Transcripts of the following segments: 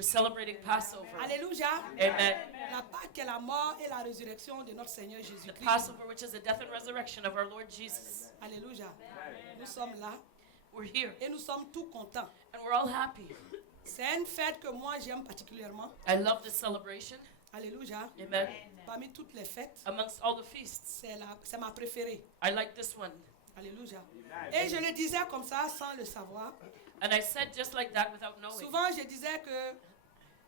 We're celebrating Passover. Alléluia. Amen. La Pâque est la mort et la résurrection de notre Seigneur The Jésus-Christ. Passover, which is the death and resurrection of our Lord Jesus. Alléluia. Nous sommes là We're here, et nous sommes tous contents. and we're all happy. C'est une fête que moi j'aime particulièrement. I love this celebration. Alléluia. Amen. Parmi toutes les fêtes, Amongst all the feasts, c'est ma préférée. I like this one. Alléluia. Et je le disais comme ça sans le savoir. And I said just like that without knowing. Souvent je disais que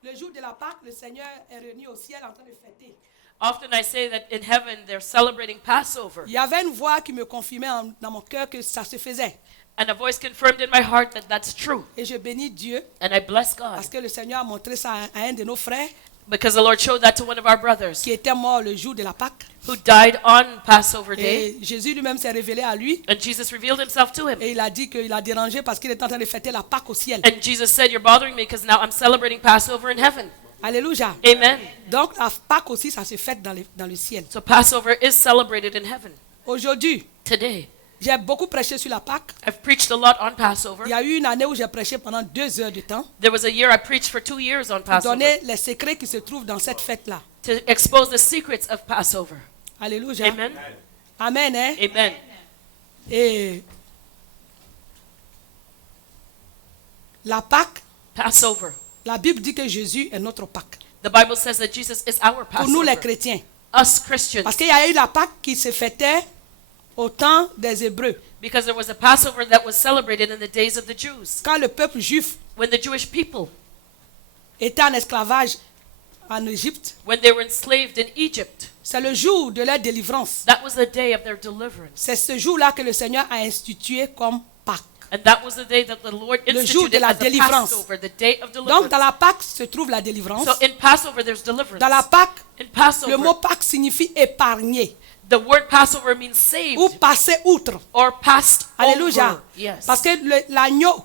le jour de la Pâque, le Seigneur est réuni au ciel en train de fêter. Often I say that in heaven they're celebrating Passover. Il y avait une voix qui me confirmait dans mon cœur que ça se faisait. And a voice confirmed in my heart that that's true. Et je bénis Dieu And I bless God parce que le Seigneur a montré ça à un de nos frères because the Lord showed that to one of our brothers qui était mort le jour de la Pâque. who died on Passover Day. Et Jésus lui-même s'est révélé à lui And Jesus revealed himself to him. et il a dit qu'il a dérangé parce qu'il était en train de fêter la Pâque au ciel. And Jesus said, "You're bothering me because now I'm celebrating Passover in heaven." Alléluia. Amen. Donc la Pâque aussi, ça se fête dans le ciel. So Passover is celebrated in heaven. Aujourd'hui, Today, j'ai beaucoup prêché sur la Pâque. I've preached a lot on Passover. Il y a eu une année où j'ai prêché pendant 2 heures de temps There was a year I preached for 2 years on pour Passover donner les secrets qui se trouvent dans cette fête-là. to expose the secrets of Passover. Alléluia. Amen. Amen. Hein? Amen. Et la Pâque, Passover. la Bible dit que Jésus est notre Pâque. The Bible says that Jesus is our Pour nous les Passover. chrétiens. Us Christians. Parce qu'il y a eu la Pâque qui se fêtait au temps des Hébreux. Because there was a Passover that was celebrated in the days of the Jews. Quand le peuple juif When the Jewish people, était en esclavage en Égypte, when they were enslaved in Egypt, c'est le jour de leur délivrance. that was the day of their deliverance. C'est ce jour-là que le Seigneur a institué comme Pâque. And that was the day that the Lord Le jour de instituted la as a délivrance. Passover, the day of Donc deliverance. dans la Pâque se trouve la délivrance. So in Passover, there's deliverance. Dans la Pâque, In le Passover, mot Pâque signifie épargner the word Passover means saved ou passer outre. or passed Alléluia. over. Yes. Parce que l'agneau,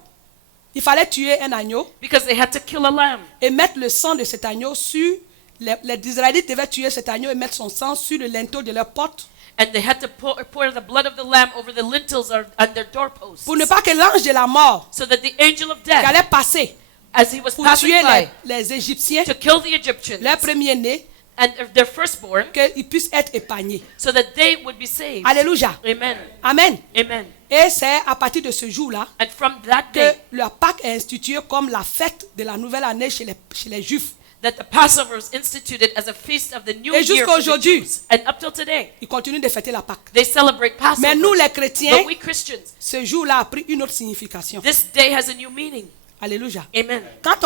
il fallait tuer un agneau Because they had to kill a lamb. et mettre le sang de cet agneau sur... Les Israélites devaient tuer cet agneau et mettre son sang sur le linteau de leur porte And they had to pour the blood of the lamb over the lintels and their doorposts. pour ne pas que l'ange de la mort So that the angel of qui death, allait passer as he was pour passing tuer by, les Égyptiens, to kill the Egyptians leurs premiers-nés, and their firstborn, qu'ils puissent être épargnés. so that they would be saved. Alléluia. Amen. Amen. Amen. Et c'est à partir de ce jour-là And from that que day, la Pâque est instituée comme la fête de la nouvelle année chez les Juifs. that the Passover was instituted as a feast of the new Et year jusqu'à for the aujourd'hui, Jews. And up till today, Ils continuent de fêter la Pâque. they celebrate Passover. Mais nous, les chrétiens, But we Christians, ce jour-là a pris une autre signification. this day has a new meaning. Alléluia. Amen. Quand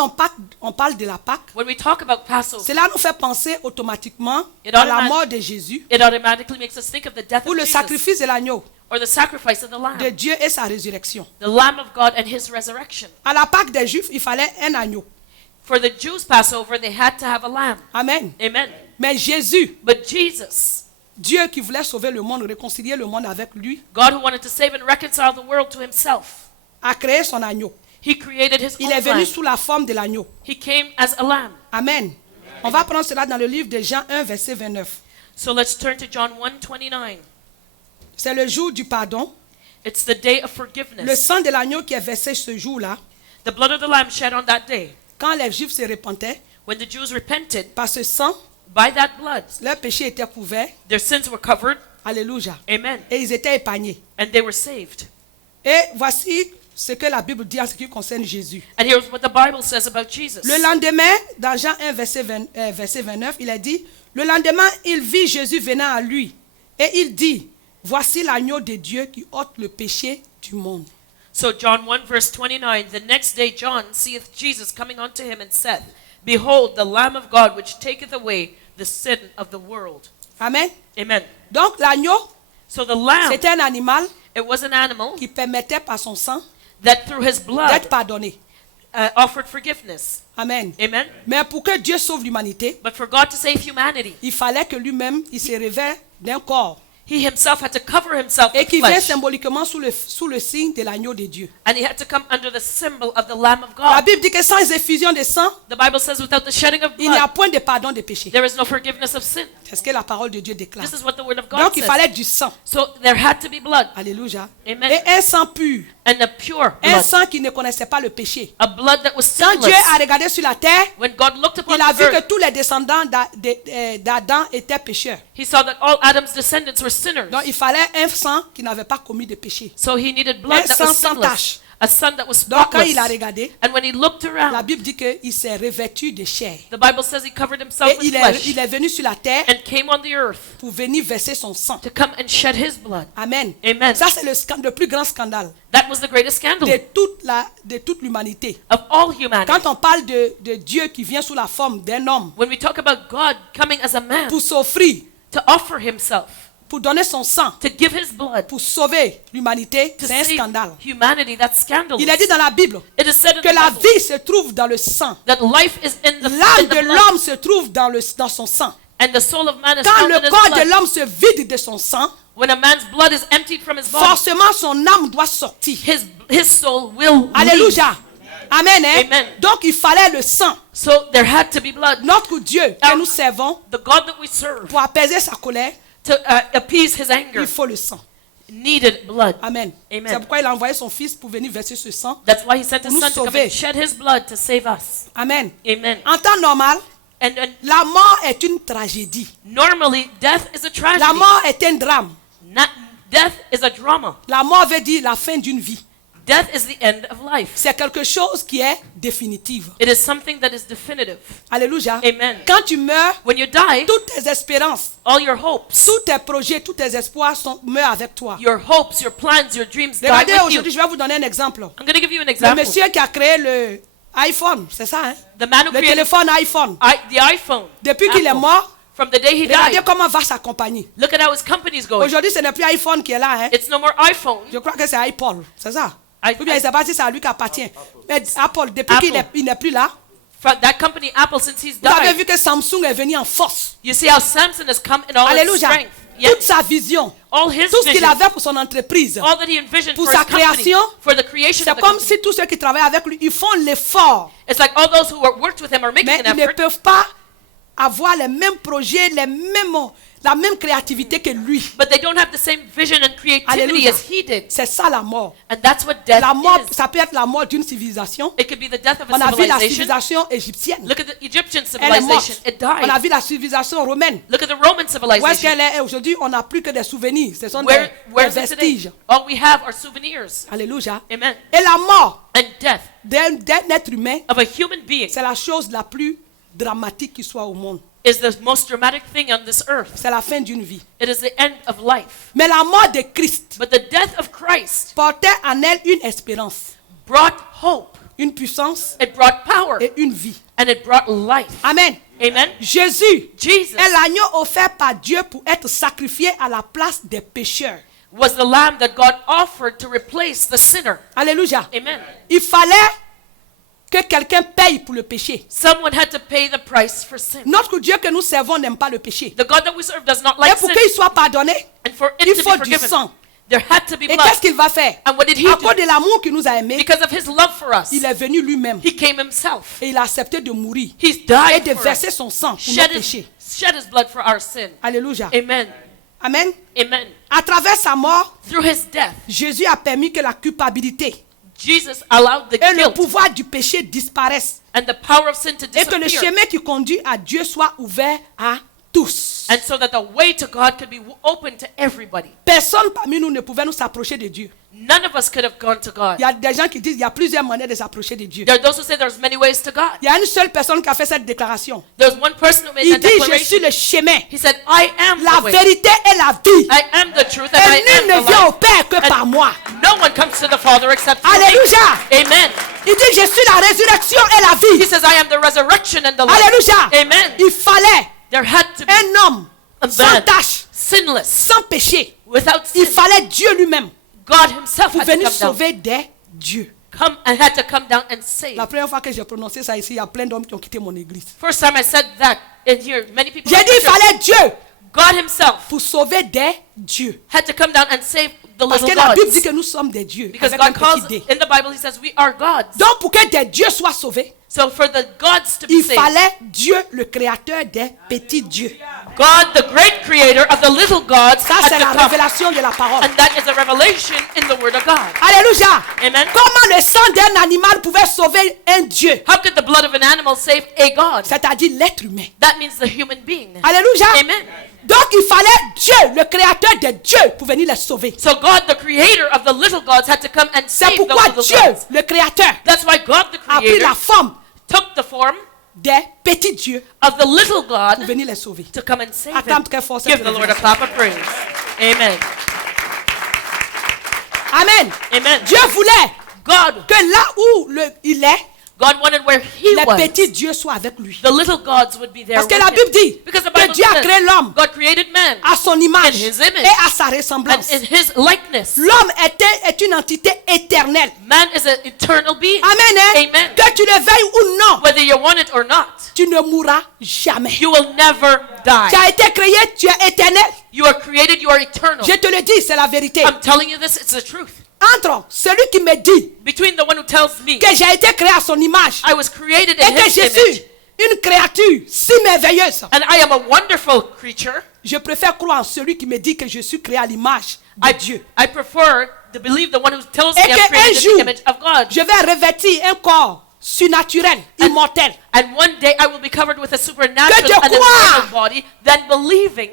on parle de la Pâque, When we talk about Passover, cela nous fait penser automatiquement It à la automat- mort de Jésus it automatically makes us think of the death ou of le Jesus, sacrifice de l'agneau or the sacrifice of the lamb, de Dieu et sa résurrection. the Lamb of God and his resurrection. À la Pâque des Juifs, il fallait un agneau. For the Jews' Passover, they had to have a lamb. Amen. Amen. Mais Jésus, But Jesus, Dieu qui voulait sauver le monde, réconcilier le monde avec lui, God who wanted to save and reconcile the world to himself, a créé son agneau. he created his Il own est venu lamb. sous la forme de l'agneau. He came as a lamb. Amen. On va prendre cela dans le livre de Jean 1, verset 29. So let's turn to John 1:29. C'est le jour du pardon. It's the day of Le forgiveness. sang de l'agneau qui est versé ce jour-là, The blood of the lamb shed on that day. quand les Juifs se repentaient, When the Jews repented, par ce sang, by that blood, leurs péchés étaient couverts. their sins were covered. Alléluia. Amen. Et ils étaient épargnés. And they were saved. Et voici ce que la Bible dit en ce qui concerne Jésus. And here's what the Bible says about Jesus. Le lendemain, dans Jean 1, verset 29, il est dit, le lendemain, il vit Jésus venant à lui. Et il dit, voici l'agneau de Dieu qui ôte le péché du monde. So John 1 verse 29, the next day John seeth Jesus coming unto him and said, Behold, the Lamb of God which taketh away the sin of the world. Amen. Amen. Donc l'agneau, So the lamb, c'était un animal it was an animal qui permettait par son sang that through his blood d'être pardonné. offered forgiveness. Amen. Amen. Mais pour que Dieu sauve l'humanité, But for God to save humanity, il fallait que lui-même, il se révèle d'un corps. He himself had to cover himself et with qui vient flesh. symboliquement sous le signe de l'agneau de Dieu. And he had to come under the symbol of the Lamb of La God. Bible dit que sans effusion de sang, The Bible says without the shedding of il n'y a blood, point de pardon de péché. there is no forgiveness of sin. C'est ce que la parole de Dieu déclare. This is what the word of God Donc il says. fallait du sang. So there had to be blood. Alléluia. Amen. Et un sang pur. And a pure Un blood. sang qui ne connaissait pas le péché. A blood that was Quand Dieu sinless. a regardé sur la terre, When God looked upon il a the vu que earth, tous les descendants d'Adam étaient pécheurs. he saw that all Adam's descendants were sinners. Donc il fallait un sang qui n'avait pas commis de péché. So he needed blood Un that sang was sans sinless. tache. A son that was Donc quand il a spotless. regardé, And when he looked la around, Bible dit qu'il s'est revêtu de chair. the Bible says he covered himself Et with il flesh est venu sur la terre and came on the earth pour venir verser son sang. to come and shed his blood. Amen. Amen. Ça c'est le plus grand scandale That was the greatest scandal de toute l'humanité. of all humanity. Quand on parle de Dieu qui vient sous la forme d'un homme When we talk about God coming as a man pour s'offrir, to offer himself, pour donner son sang, to give his blood, pour sauver l'humanité, to c'est un save scandale. humanity, that's scandalous. Il est dit dans la Bible It is said in que the la Bible vie se trouve dans le sang. that life is in the, L'âme in the de blood, l'homme se trouve dans son sang. and the soul of man is Quand found le in his corps de blood. l'homme se vide de son sang, When a man's blood is emptied from his body, forcément son âme doit sortir. his soul will leave. Alléluia. Amen, hein? Amen. Donc il fallait le sang. So there had to be blood. Notre Dieu que nous servons, The God that we serve, pour apaiser sa colère, to appease his anger, il faut le sang. needed blood. Amen. Amen. C'est pourquoi il a envoyé son fils pour venir verser ce sang. That's why he sent his Pour nous son to come sauver. and shed his blood to save us. Amen. Amen. En temps normal, And la mort est une tragédie. normally, death is a tragedy. La mort est un drame. Death is a drama. La mort veut dire la fin d'une vie. Death is the end of life. C'est quelque chose qui est définitif. It is something that is definitive. Alléluia. Amen. Quand tu meurs, When you die, toutes tes espérances, all your hopes, tous tes projets, tous tes espoirs meurent avec toi. your hopes, your plans, your dreams die Regardez, with aujourd'hui, you. je vais vous donner un exemple. I'm going to give you an Le example. monsieur qui a créé le iPhone, c'est ça, hein? The man who Le created téléphone iPhone. the iPhone, Depuis qu'il est Apple, mort, from the day he regardez died, comment va sa compagnie. look at how his company's going. Aujourd'hui, ce n'est plus iPhone qui est là, hein? It's no more iPhone. Je crois que c'est iPod, c'est ça? I- Ou bien, je ne sais pas si c'est à lui qui appartient. Mais Apple, depuis Apple. qu'il n'est plus là, From that company, Apple, since he's vous avez died, vu que Samsung est venu en force. you see how Samson has come in all his Alléluia. strength. Toute Yes. sa vision, All his tout ce qu'il vision, avait pour son entreprise. all that he envisioned Pour for sa his company, création, for the creation C'est of the comme company. si tous ceux qui travaillent avec lui, ils font l'effort. It's like all those who worked with him are making Mais an ils ne effort, peuvent pas avoir les mêmes projets, la même créativité que lui. but they don't have the same vision and creativity Alléluia. as he did. C'est ça la mort. And that's what death La mort, is. ça peut être la mort d'une civilisation. It could be the death of a On a vu la civilization. civilisation égyptienne. Look at the Egyptian Elle est morte. civilization. It On a died. vu la civilisation romaine. Look at the Roman Où est-ce civilization. qu'elle est aujourd'hui? On n'a plus que des souvenirs. Ce sont Where des is it today? vestiges. All we have are souvenirs. Alléluia. Amen. Et la mort And death d'un être humain, of a human being c'est la chose la plus dramatique qui soit au monde. is the most dramatic thing on this earth. C'est la fin d'une vie. It is the end of life. Mais la mort de Christ But the death of Christ portait en elle une espérance, brought hope. une puissance It brought power. et une vie. And it brought life. Amen. Amen. Jésus Jesus est l'agneau offert par Dieu pour être sacrifié à la place des pécheurs. was the lamb that God offered to replace the sinner. Alléluia. Amen. Il fallait que quelqu'un paye pour le péché. Someone had to pay the price for sin. Notre Dieu que nous servons n'aime pas le péché. The God that we serve does not Et like pour sin. qu'il soit pardonné, And for it il to faut be du forgiven, sang. there had to be Et blood. qu'est-ce qu'il va faire? And what did he À do? cause de l'amour qu'il nous a aimés, Because of his love for us, il est venu lui-même. he came himself. Et il a accepté de mourir He's et died de for verser us. son sang pour nos Shed péchés. his blood for our sin. Alléluia. Amen. Amen. Amen. À travers sa mort, Through his death, Jésus a permis que la culpabilité Jesus allowed the et le guilt pouvoir du péché disparaissent and the power of sin to et que le disappear. chemin qui conduit à Dieu soit ouvert à tous. And so that the way to God could be open to everybody. Personne parmi nous ne pouvait nous s'approcher de Dieu. None of us could have gone to God. Il y a des gens qui disent qu'il y a plusieurs manières de s'approcher de Dieu. There are those who say there's many ways to God. Il y a une seule personne qui a fait cette déclaration. There's one person who made Il that dit, je suis declaration. le chemin, He said, I am la the way. vérité et la vie. I am the truth and Et I nul ne am the vient au life. Père que par moi. No one comes to the Father except through me. Alléluia. Amen. Il dit, je suis la résurrection et la He vie. says, I am the resurrection and the life. Alléluia. Amen. Il fallait There had to be un homme a sans man, tache, sinless, sans péché. without Il sin. fallait Dieu lui-même God himself pour had to venir come down. sauver des dieux. Come and had to come down and save. La première fois que j'ai prononcé ça ici, il y a plein d'hommes qui ont quitté mon église. First time I said that in here, many people. J'ai dit, il fallait Dieu God himself pour sauver des dieux. had to come down and save the Parce little que la Bible dit gods. que nous sommes des dieux. Because Avec un God calls, petit D. in the Bible, he says we are gods. Donc pour que des dieux soient sauvés, So for the gods to be il saved, fallait Dieu, le créateur des petits dieux. God, the great creator of the little gods, Ça, had c'est to la come. révélation de la parole. And that is a revelation in the word of God. Alléluia. Amen. Comment le sang d'un animal pouvait sauver un Dieu? How could the blood of an animal save a God? C'est-à-dire l'être humain. That means the human being. Alléluia. Amen. Donc il fallait Dieu, le créateur des dieux, pour venir les sauver. So God, the creator of the little gods, had to come and C'est save pourquoi those Dieu, little gods. le créateur, That's why God, the a pris creator, la forme took the form des petits dieux of the little pour God venir les sauver. to come and save Acclame him. très fort cette Give the Lord a révélation. clap of praise. Amen. Amen. Amen. Dieu voulait God, que là où il est, God wanted where he les was, petits dieux soient avec lui. the little gods would be there Parce que with la him. Bible dit Because the que Bible Dieu a says créé l'homme God created man à son image in his image et à sa and ressemblance. in his likeness. L'homme est une entité éternelle. Man is an eternal being. Amen. Hein? Amen. Que tu le veuilles ou non, Whether you want it or not, tu ne mourras jamais. you will never Tu die. as été créé, tu es éternel. You are created, you are eternal. Je te le dis, c'est la vérité. I'm telling you this, it's the truth. Entre celui qui me dit Between the one who tells me que j'ai été créé à son image I was created et in que his je image suis une créature si merveilleuse, and I am a wonderful creature, je préfère croire en celui qui me dit que je suis créé à l'image de Dieu. I prefer to believe the one who tells Et me I'm qu'un created in jour, the image of God. je vais revêtir un corps surnaturel, immortel. And one day I will be covered with a Que supernatural de and croire immortal body, then believing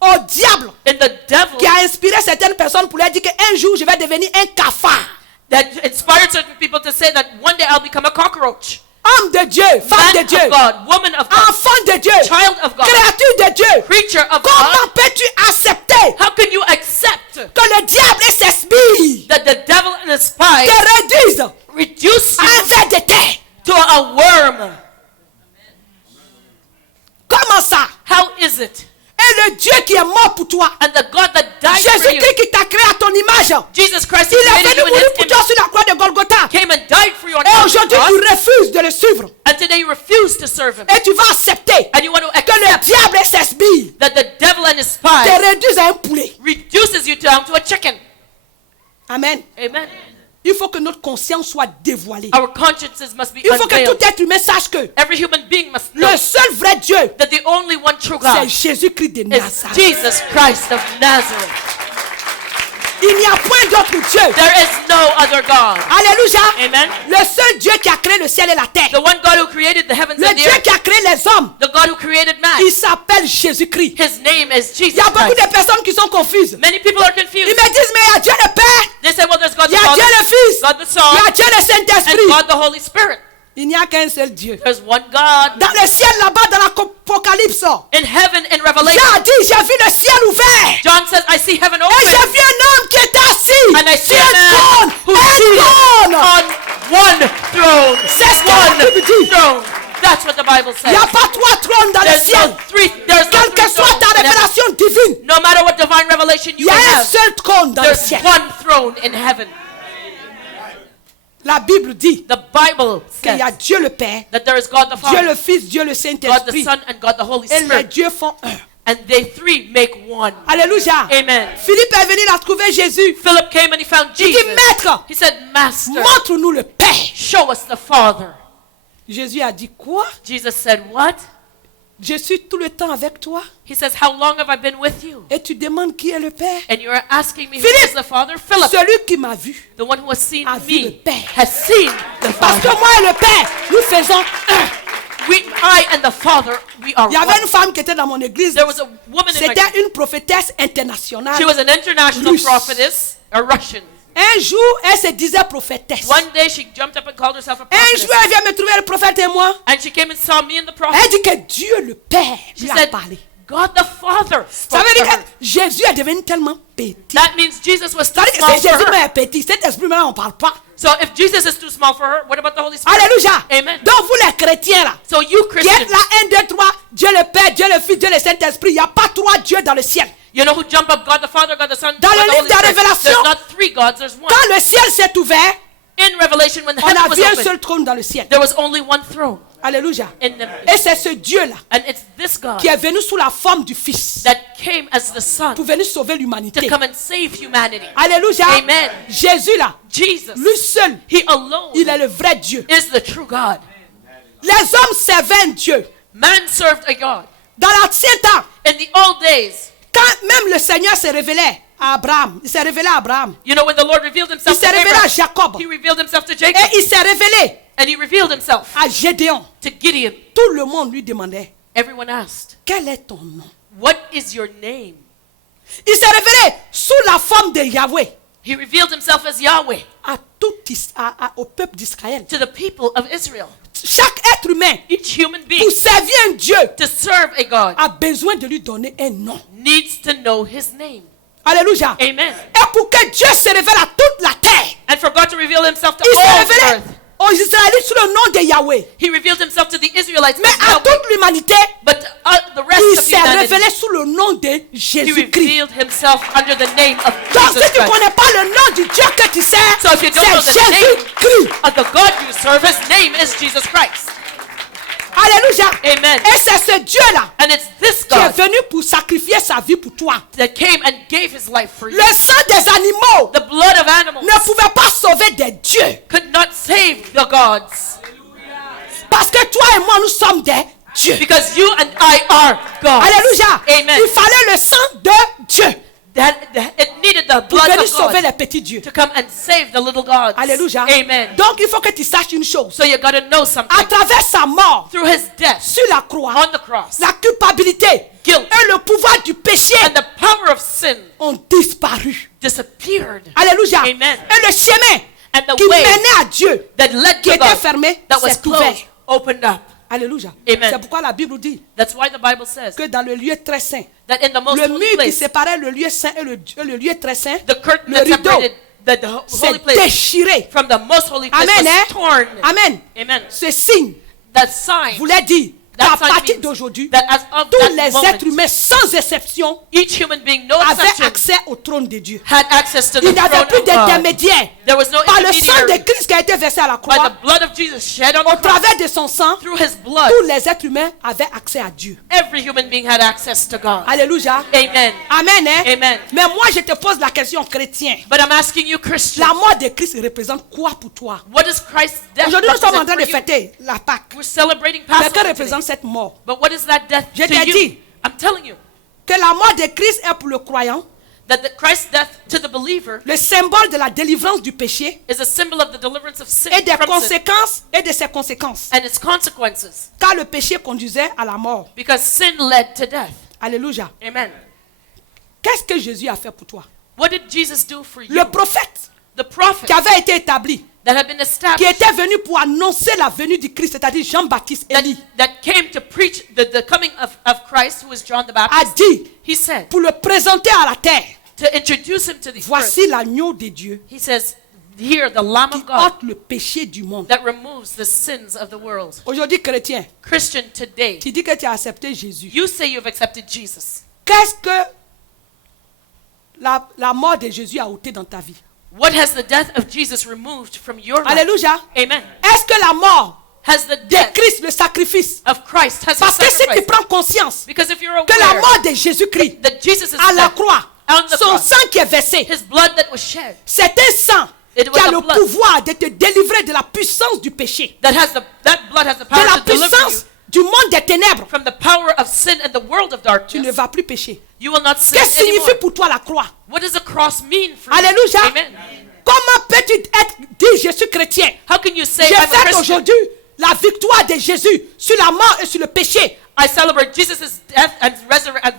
Au diable in the devil qui a inspiré certaines personnes pour leur dire qu'un jour je vais devenir un cafard. that inspired certain people to say that one day I'll become a cockroach. Homme de Dieu, femme Man de Dieu, of God, woman of God, enfant de Dieu, child of God, créature de Dieu. creature of Comment God. peux-tu accepter How can you accept que le diable et ses spies that the devil and his spies te réduisent reduce à you un ver de terre? to a worm? Comment ça? How is it? Et le Dieu qui est mort pour toi, And the God that died for you, Jésus-Christ qui t'a créé à ton image, Jesus Christ, il who est created venu you in mourir his pour toi image, sur la croix de Golgotha. came and died for you on Et the aujourd'hui, cross, tu refuses de le suivre. and today you refuse to serve him. Et tu vas accepter And you want to que le accept diable et ses spies that the devil and his te spies réduisent à un poulet. reduces you down to a chicken. Amen. Amen. Il faut que notre conscience soit dévoilée. Our consciences must be Il faut que unveiled. tout être humain sache que Every human being must know le seul vrai Dieu, that the only one true c'est God Jésus-Christ de is Nazareth. Jesus Christ of Nazareth. Il n'y a point d'autre Dieu. There is no other God. Alléluia. Amen. Le seul Dieu qui a créé le ciel et la terre. The one God who created the heavens Le and the Dieu earth. qui a créé les hommes. The God who created man. Il s'appelle Jésus-Christ. His name is Il Jesus y a beaucoup Christ. de personnes qui sont confuses. Many people are Ils confused. me disent, mais il y a Dieu le Père, They say, well, there's God il the y a Dieu Father, le Fils, God the il y a Son, Dieu le and Saint-Esprit. God the Holy Spirit. Il n'y a qu'un seul Dieu. There's one God. Dans le ciel là-bas, dans l'Apocalypse, In heaven, in Jean Revelation, a dit, j'ai vu le ciel ouvert. John says, I see heaven Et open, j'ai vu un homme qui était assis and I see sur a un man trône. who's Un seated trône. on one throne. C'est ce que la Bible dit. One throne. That's what the Bible Il n'y a says. pas trois trônes dans le There's ciel. no three. There's no Quelle three que soit thrones ta in heaven. révélation divine, No matter what divine revelation il you y a un have, seul trône dans le there's ciel. one throne in heaven. La Bible dit The Bible qu'il y a says Dieu le Père, that there is God the Dieu Father, le Fils, Dieu le God the Saint-Esprit. Son, and God the Holy Et les Spirit, dieux font un. and they three make one. Alléluia. Amen. Philippe est venu là trouver Jésus. Philip came and he found Il dit, Jesus. Maître, He said, Master, montre-nous le Père. show us the Father. Jésus a dit, quoi? Jesus said, what? Je suis tout le temps avec toi. He says, how long have I been with you? Et tu demandes qui est le Père? And you're asking me who Philip, is the Father? Philip, Celui qui m'a vu. the one who has seen a vu le me, Père. has seen the Parce que Father. moi et le Père, nous faisons un. I and the Father, we are Il y avait une one. femme qui était dans mon église. There was a woman in my C'était une prophétesse internationale. She was an international Russe. prophetess, a Russian. Un jour, elle se disait prophétesse. One day she jumped up and called herself a Un prophetess. jour, elle vient me trouver le prophète et moi. And she came and saw me and the prophet. Elle dit que Dieu le Père She lui a said, parlé. God the Father Ça spoke veut to dire her. que Jésus est devenu tellement petit. That means Jesus was too Ça veut dire small que si for Jésus her. est petit, cet esprit-là, on ne parle pas. So if Jesus is too small for her, what about the Holy Spirit? Alléluia. Amen. Donc vous les chrétiens là, So you qui êtes Christians, là, 1, 2, 3, Dieu le Père, Dieu le Fils, Dieu le Saint-Esprit, il n'y a pas trois dieux dans le ciel. you know who jump up? God the Father, God the Son, Dans God le the livre Holy de la Spirit. Révélation, There's not three gods, there's one. Quand le ciel s'est ouvert, In Revelation, when the on heaven a was vu un open, seul trône dans le ciel. there was only one throne. Alléluia. In the, Et c'est ce Dieu-là and it's this God qui est venu sous la forme du Fils. that came as the Son pour venir sauver to l'humanité. come and save humanity. Alléluia. Amen. Jésus là, Jesus, lui seul, he alone il est le vrai Dieu. is the true God. Les hommes servaient un Dieu. Man served a God. Dans l'ancien temps, In the old days, quand même le Seigneur s'est révélé à Abraham, il s'est révélé à Abraham, you know, when the Lord revealed il himself to s'est révélé à Abraham, Jacob, he revealed himself to et Jacob, il s'est révélé and he revealed himself à Gédéon. to Gideon. Tout le monde lui demandait, Everyone asked, quel est ton nom? what is your name? Il s'est révélé sous la forme de Yahweh He revealed himself as Yahweh à au peuple d'Israël. to the people of Israel. Chaque être humain, Each human being, pour servir un Dieu, to serve a God, a besoin de lui donner un nom. needs to know his name. Alléluia. Amen. Et pour que Dieu se révèle à toute la terre, And for God to reveal himself to il s'est all the révélé earth, aux Israélites sous le nom de Yahweh. he revealed himself to the Israelites Mais as à Yahweh. toute l'humanité, But the il rest of s'est humanity, révélé sous le nom de he Jésus-Christ. revealed himself under the name of Donc si Jesus tu ne Christ. connais pas le nom du Dieu que tu sers, So if you don't know c'est the name Jésus-Christ. of the God you serve, his name is Jesus Christ. Alléluia. Amen. Et c'est ce Dieu-là And it's this qui est God venu pour sacrifier sa vie pour toi. that came and gave his life for you. Le sang des animaux The blood of animals ne pouvait pas sauver des dieux. could not save the gods, Parce que toi et moi, nous sommes des dieux. because you and I are gods. Alléluia. Amen. Il fallait le sang de Dieu It needed the pour blood venir of sauver God les petits dieux. to come and save the little gods. Alléluia. Amen. Donc il faut que tu saches une chose. So you got to know something. À travers sa mort Through his death sur la croix, on the cross, la culpabilité guilt et le pouvoir du péché and the power of sin ont disparu. disappeared. Alléluia. Amen. Et le chemin And the qui way menait à Dieu, that led qui to était God, fermé, that was s'est ouvert. closed, opened up. Alléluia. Amen. C'est pourquoi la Bible dit That's why the Bible says que dans le lieu très saint, that in the most le holy mur qui place, séparait le lieu saint et le lieu très saint, the curtain le that rideau separated the s'est holy place déchiré. from the most holy place Amen. was Hein? torn. Amen. Amen. Ce signe That sign, voulait dire that qu'à sign partir means d'aujourd'hui, that as of tous that les moment, êtres humains, sans exception, each human being, no avaient exception, accès au trône de Dieu. had access to the Il n'y avait throne plus of God. d'intermédiaire. There was no Par le sang de intermediary. Christ qui a été versé à la By croix, the blood of Jesus shed on au the cross, travers de son sang, through his blood, tous les êtres humains avaient accès à Dieu. every human being had access to God. Alléluia. Amen. Amen. Hein? Amen. Mais moi, je te pose la question, chrétien. But I'm asking you, Christian, La mort de Christ représente quoi pour toi? what does Christ's death Aujourd'hui, nous sommes en represent train for de you? fêter la Pâque. We're celebrating Mais que Passover today. représente cette mort? But what is that death Je to t'ai you? dit. I'm telling you Que la mort de Christ est pour le croyant that Christ's death to the believer le symbole de la délivrance du péché is a symbol of the deliverance of sin et des from sin conséquences et de ses conséquences. and its consequences, Car le péché conduisait à la mort. because sin led to death. Alléluia. Amen. Qu'est-ce que Jésus a fait pour toi? What did Jesus do for you? Le prophète The prophet qui avait été établi, that had been qui established, était venu pour annoncer la venue du Christ, c'est-à-dire Jean-Baptiste Élie, that came to preach the coming of Christ, who is John the a Baptist. dit He said, pour le présenter à la terre, to introduce him to the earth, voici l'agneau de Dieu he says, here, the Lamb qui of God ôte le péché du monde. that removes the sins of the world. Aujourd'hui, chrétien, Christian, today, tu dis que tu as accepté Jésus. you say you've accepted Jesus. Qu'est-ce que la mort de Jésus a ôté dans ta vie? What has the death of Jesus removed from your life? Alléluia. Amen. Est-ce que la mort Has the de death Christ, le sacrifice? of Christ, has Parce he que si tu sacrificed? prends conscience Because if you're que la aware mort de Jésus-Christ that Jesus is à la dead, croix, on the son cross, sang qui est versé, his blood that was shed, c'est un sang It qui was a the le blood. pouvoir de te délivrer de la puissance du péché, that blood has the de power la to deliver you puissance du monde des ténèbres. from the power of sin and the world of Tu ne darkness. vas plus pécher. You will not sin Qu'est-ce que anymore. signifie pour toi la croix? What does the cross mean for Alléluia. you? Amen. Comment peux-tu dire je suis chrétien? How can you say Je I'm a fête Christian? aujourd'hui la victoire de Jésus sur la mort et sur le péché. I celebrate Jesus' death and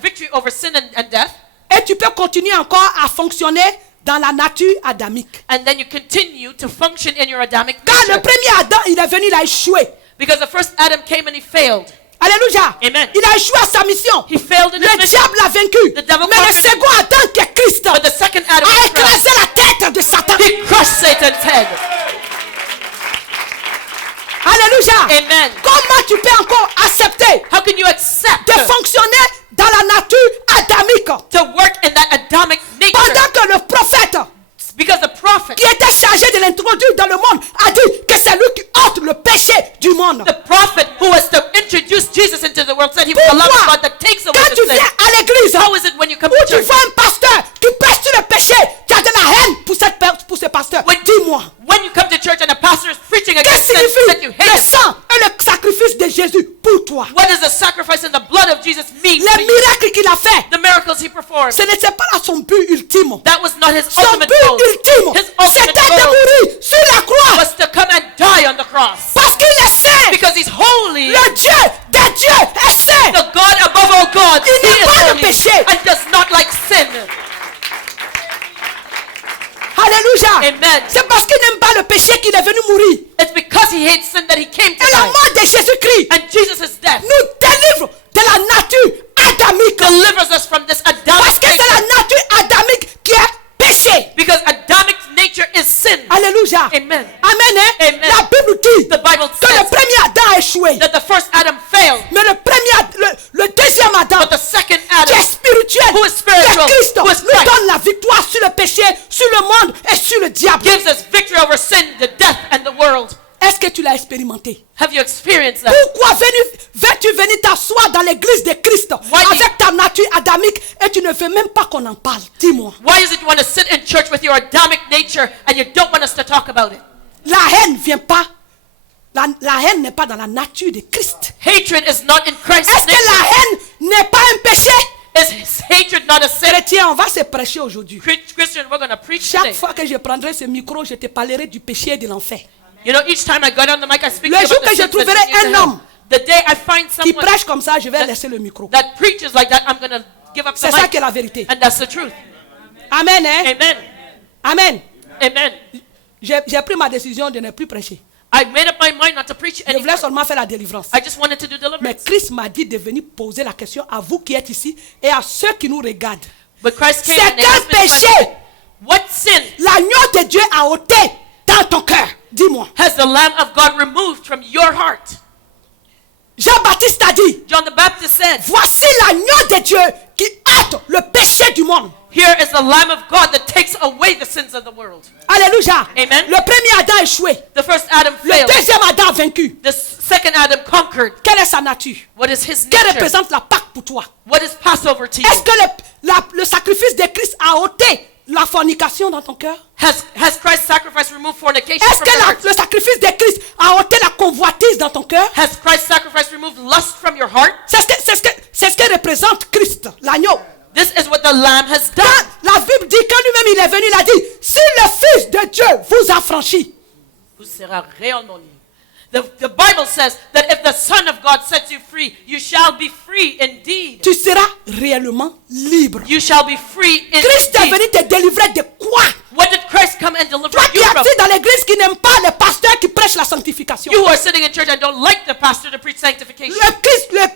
victory over sin and death. Et tu peux continuer encore à fonctionner dans la nature adamique. And then you continue to function in your Adamic Car le nature. premier Adam, il est venu, il a échoué. Because the first Adam came and he failed. Alléluia. Amen. Il a échoué à sa mission. He failed in his Le mission. diable l'a vaincu. The devil Mais le conquered him. second Adam qui est Christ But the second Adam a was Christ. écrasé la tête de Satan. He crushed Satan's head. Alléluia. Amen. Comment tu peux encore accepter How can you accept de fonctionner dans la nature adamique to work in that Adamic nature? pendant que le prophète Because the prophet, qui était chargé de l'introduire dans le monde a dit que c'est lui qui ôte le péché du monde. the prophet who was to introduce Jesus into the world said he was the Lamb of Pourquoi? God that takes away Quand the tu sin. viens à l'église, How is it when you come Ou to tu church? vois un pasteur qui prêche sur le péché, tu as de la haine pour ce pasteur. Dis-moi, When you come to church and a pastor is preaching against qu'est-ce sin, that signifie you hate le him. sang et le sacrifice de Jésus pour toi? What does the sacrifice and the blood of Jesus mean Les to you? miracles qu'il a fait, The miracles he performed. ce n'était pas là son but ultime. That was not his Son ultimate but goal. ultime, His ultimate c'était de goal mourir sur la croix. was to come and die on the cross. Parce qu'il est saint. Because he's holy. Le Dieu des dieux est saint. The God above all gods. Il He n'y a is pas de holy péché. and does not like sin. Alléluia. Amen. C'est parce qu'il n'aime pas le péché qu'il est venu mourir. It's because he hates sin that he came to Et la die. mort de Jésus-Christ And Jesus' death nous délivre de la nature adamique. delivers us from this Parce Adamic que c'est nature. la nature adamique qui est péché. Because Adamic nature is sin. Alléluia. Amen. Amen. Hein? Amen. La Bible dit The Bible que le says premier Adam a échoué. that the first Adam failed, Mais le deuxième Adam, but the second qui est Adam, spirituel, who is qui spiritual, est Christ, who is nous Christ, donne la victoire sur le péché, sur le monde et sur le diable. gives us victory over sin, the death, and the world. Est-ce que tu l'as expérimenté? Have you experienced that? Pourquoi veux-tu venir t'asseoir dans l'église de Christ Why do avec ta nature adamique et tu ne veux même pas qu'on en parle? Dis-moi. Why is it you want to sit in church with your Adamic nature and you don't want us to talk about it? La haine vient pas. La haine n'est pas dans la nature de Christ. Hatred is not in Christ's Est-ce que nature. la haine n'est pas un péché? Is hatred not a sin? Chrétien, on va se prêcher aujourd'hui. Christian, we're going to preach Chaque today. fois que je prendrai ce micro, je te parlerai du péché et de l'enfer. You know, each time I go down the mic, I speak Le to you jour about que the je sins that trouverai bring you to un hell. homme The day I find Qui someone prêche comme ça, je vais laisser le micro. that preaches like that, I'm going to give up the C'est ça qui est mic. la vérité. And that's the truth. Amen. Hein? Amen. Amen. Amen. J'ai pris ma décision de ne plus prêcher. I made up my mind not to preach Je voulais anymore. seulement faire la délivrance. I just wanted to do Mais deliverance. Christ m'a dit de venir poser la question à vous qui êtes ici et à ceux qui nous regardent. But Christ came C'est and he asked me quel the question, péché what sin l'agneau de Dieu a ôté dans ton cœur? Dis-moi. has the Lamb of God removed from your heart? Jean-Baptiste a dit, John the Baptist said, voici l'agneau de Dieu qui ôte le péché du monde. here is the Lamb of God that takes away the sins of the world. Alléluia. Amen. Le premier Adam a échoué. The first Adam Le failed. deuxième Adam a vaincu. The second Adam conquered. Quelle est sa nature? What is his Qu'elle nature? représente la Pâque pour toi? What is Passover to you? Est-ce que le sacrifice de Christ a ôté la fornication dans ton cœur? Has Christ's sacrifice removed fornication Est-ce from your heart? que le sacrifice de Christ a ôté la convoitise dans ton cœur? Has Christ's sacrifice removed lust from your heart? C'est ce que représente Christ, l'agneau. This is what the Lamb has Quand done. la Bible dit, quand lui-même il est venu, il a dit, si le Fils de Dieu vous a franchi, Vous sera réellement libre. The Bible says that if the Son of God sets you free, you shall be free indeed. tu seras réellement libre. You shall be free Christ est indeed. venu te délivrer de quoi? What did Christ come and deliver Toi qui you es from? assis dans l'église qui n'aime pas les pasteurs qui prêchent la sanctification. You who are sitting in church and don't like the pastor to preach sanctification.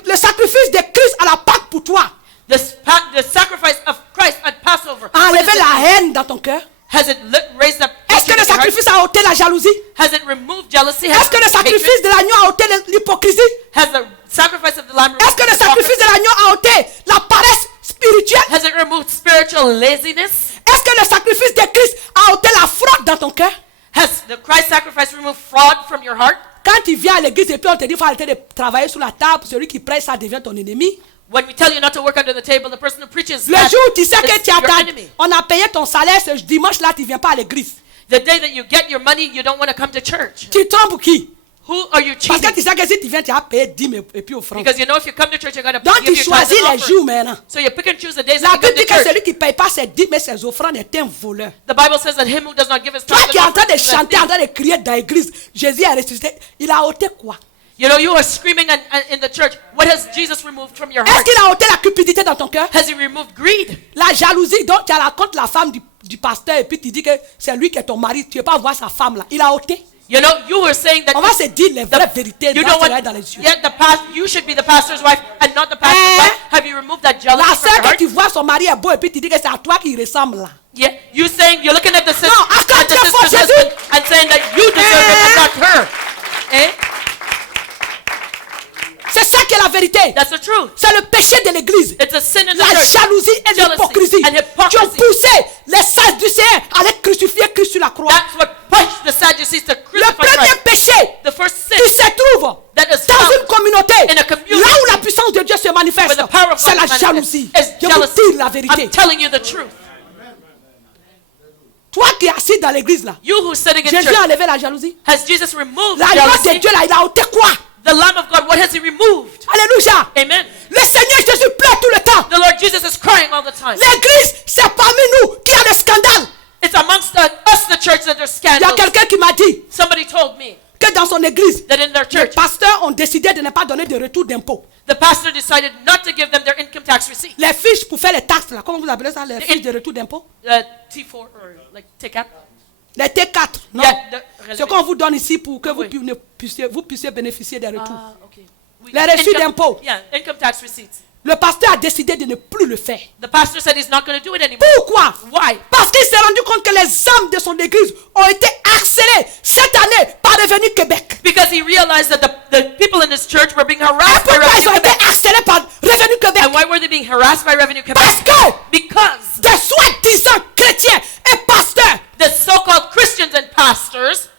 Le sacrifice de Christ à la Pâque pour toi The sacrifice of Christ at Passover. a What enlevé is it? la haine dans ton cœur. Has it raised up Est-ce que hatred le in your heart? sacrifice a ôté la jalousie? Has it removed jealousy? Has Est-ce it que le removed hatred? sacrifice de l'agneau a ôté l'hypocrisie? Has the sacrifice of the lamb Est-ce que le removed sacrifice hypocrisy? de l'agneau a ôté la paresse spirituelle? Has it removed spiritual laziness? Est-ce que le sacrifice de Christ a ôté la fraude dans ton cœur? Has the Christ sacrifice removed fraud from your heart? Quand tu viens à l'église et puis on te dit qu'il faut arrêter de travailler sous la table, celui qui prêche ça devient ton ennemi. When we tell you not to work under the table, the person who preaches Le that jour où tu sais que is tu as your enemy. on a payé ton salaire ce dimanche là, tu ne viens pas à l'église. The day that you get your money, you don't want to come to church. Tu trompes qui? Who are you Parce que cheating? tu sais que si tu viens, tu as payé 10 et puis offrande. Because you know if you come to church, you're going to Donc give tu your tithes choisis and les offering. jours maintenant. So you pick and choose the days La that you Bible come dit to que church. celui qui ne paye pas ses 10 mais ses offrandes est un voleur. The Bible says that him who does not give his Toi tithes qui es and en train de offerings is a chanter, en thief. train de crier dans l'église, Jésus est ressuscité. Il a ôté quoi? You know, you are screaming in the church. What has Jesus removed from your Est-ce heart? qu'il a ôté la cupidité dans ton cœur? Has he removed greed? La jalousie, donc tu racontes la femme du pasteur et puis tu dis que c'est lui qui est ton mari. Tu ne veux pas voir sa femme là. Il a ôté. You know, you were saying that On va se dire les vraies vérités you dans don't want, dans les yeux. yeah, you should be the pastor's wife and not the pastor's Eh? wife. Have you removed that jealousy La from sœur your que heart? tu vois son mari est beau et puis tu dis que c'est à toi qu'il ressemble là. Yeah, you saying you're looking at the sister, Non, accorde at the Dieu pour sister's Jésus. husband and saying that you deserve it and not her. Eh? C'est ça qui est la vérité. That's the truth. C'est le péché de l'église. It's a sin in the La church. jalousie et Jealousy l'hypocrisie and hypocrisy. qui ont poussé les sages du Seigneur à aller crucifier Christ sur la croix. That's what pushed the Sadducees to Le crucify premier Christ. péché The first sin qui se trouve that is dans found une communauté, in a community là où la puissance de Dieu se se manifeste, where the power of c'est God la is manifest, jalousie. is Je vous jealousy. dis la vérité. I'm telling you the truth. Toi qui es assis dans l'église là, You who's sitting in Jésus a church, enlevé la jalousie. has Jesus removed L'agneau de jealousy? Dieu là, il a ôté quoi? The Lamb of God, what has he removed? Alléluia. Amen. Le Seigneur Jésus pleure tout le temps. The Lord Jesus is crying all the time. L'église, c'est parmi nous qui a le scandale. It's amongst us, the church, that there's Il y a scandals. quelqu'un qui m'a dit Somebody told me que dans son église, that in their les church, pasteurs ont décidé de ne pas donner de retour d'impôt. the pastor decided not to give them their income tax receipt. Les fiches pour faire les taxes, là, comment vous appelez ça, les fiches de retour d'impôt? T4 or like take out. Les T4, non. Yeah, Ce qu'on vous donne ici pour que vous Oui. puissiez bénéficier des retours. Okay. Les reçus d'impôts. Yeah, income tax receipts. Le pasteur a décidé de ne plus le faire. The pastor said he's not going to do it anymore. Pourquoi? Why? Parce qu'il s'est rendu compte que les âmes de son église ont été harcelées cette année par Revenu Québec. Because he realized that the people in his church were being Et harassed by pourquoi ils Revenue ont été Québec. harcelés par Revenu Québec? And why were they being harassed by Revenue Québec? Parce que Because des soi-disant chrétiens et pasteurs the so-called Christians and pastors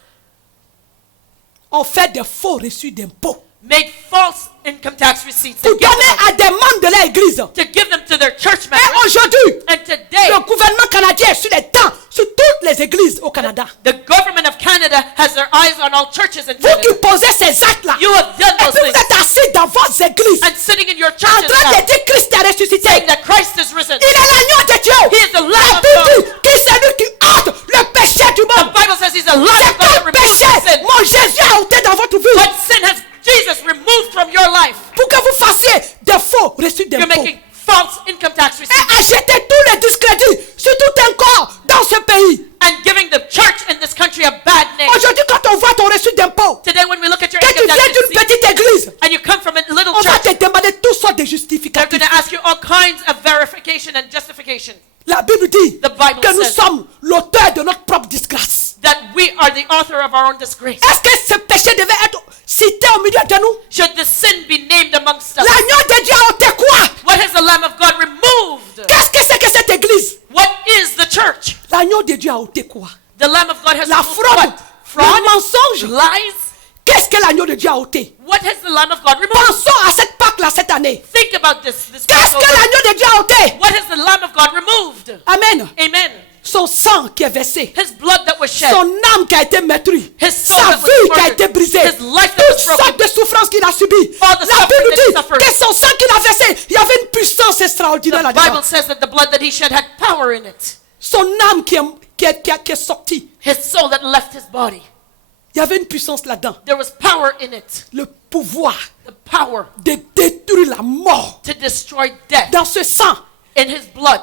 ont fait des faux reçus d'impôts made false income tax receipts pour and give donner them, à des membres de leur église. to give them to their church Et members. aujourd'hui, And today, le gouvernement canadien est sur les dents sur toutes les églises au Canada. the government of Canada has their eyes on all churches in Vous qui Canada. posez ces actes-là, You have done et those puis vous things. êtes assis dans votre église And sitting in your en churches train now, de dire Christ est ressuscité. saying that Christ is risen. Il est l'agneau de Dieu. He is the Lamb La of Bible God. dit qu'il c'est lui qui ôte le péché du The monde. Bible says he's the Lamb of God that Quel removes péché sin. mon Jésus a ôté dans votre vie What sin has Jesus removed from your life? pour que vous fassiez des faux reçus You're d'impôts making false income tax receipts et acheter tous les discrédits sur tout un corps dans ce pays. and giving the church in this country a bad name. Aujourd'hui, quand on voit ton reçu d'impôts, Today, when we look at your que tu income tax viens d'une receipt petite église, and you come from a little on va church, te demander toutes sortes de they're justificatifs. going to ask you all kinds of verification and justification La Bible dit The Bible que nous says- sommes l'auteur de notre propre disgrâce. that we are the author of our own disgrace. Est-ce que ce péché devait être cité au milieu de nous? Should the sin be named amongst us? L'agneau de Dieu a ôté quoi? What has the Lamb of God removed? Qu'est-ce que c'est que cette église? What is the church? L'agneau de Dieu a ôté quoi? The Lamb of God has La removed fraude, what? Fraud? le mensonge. Lies? Qu'est-ce que l'agneau de Dieu a ôté? What has the Lamb of God removed? Pensons à cette Pâque là cette année. Think about this. Qu'est-ce que Passover. l'agneau de Dieu a ôté? What has the Lamb of God removed? Amen. Amen. Son sang qui est versé, His blood that was shed. son âme qui a été meurtrie, His soul sa that was vie qui a murdered. été brisée, His life that toutes was broken. sortes de souffrances qu'il a subies. All the La suffering Bible that he dit suffered. que son sang qu'il a versé, il y avait une puissance extraordinaire The là-dedans. Bible says that the blood that he shed had power in it. Son âme qui est sortie, His soul that left his body. il y avait une puissance là-dedans. There was power in it. Le pouvoir The power de détruire la mort. to destroy death Dans ce sang, in his blood.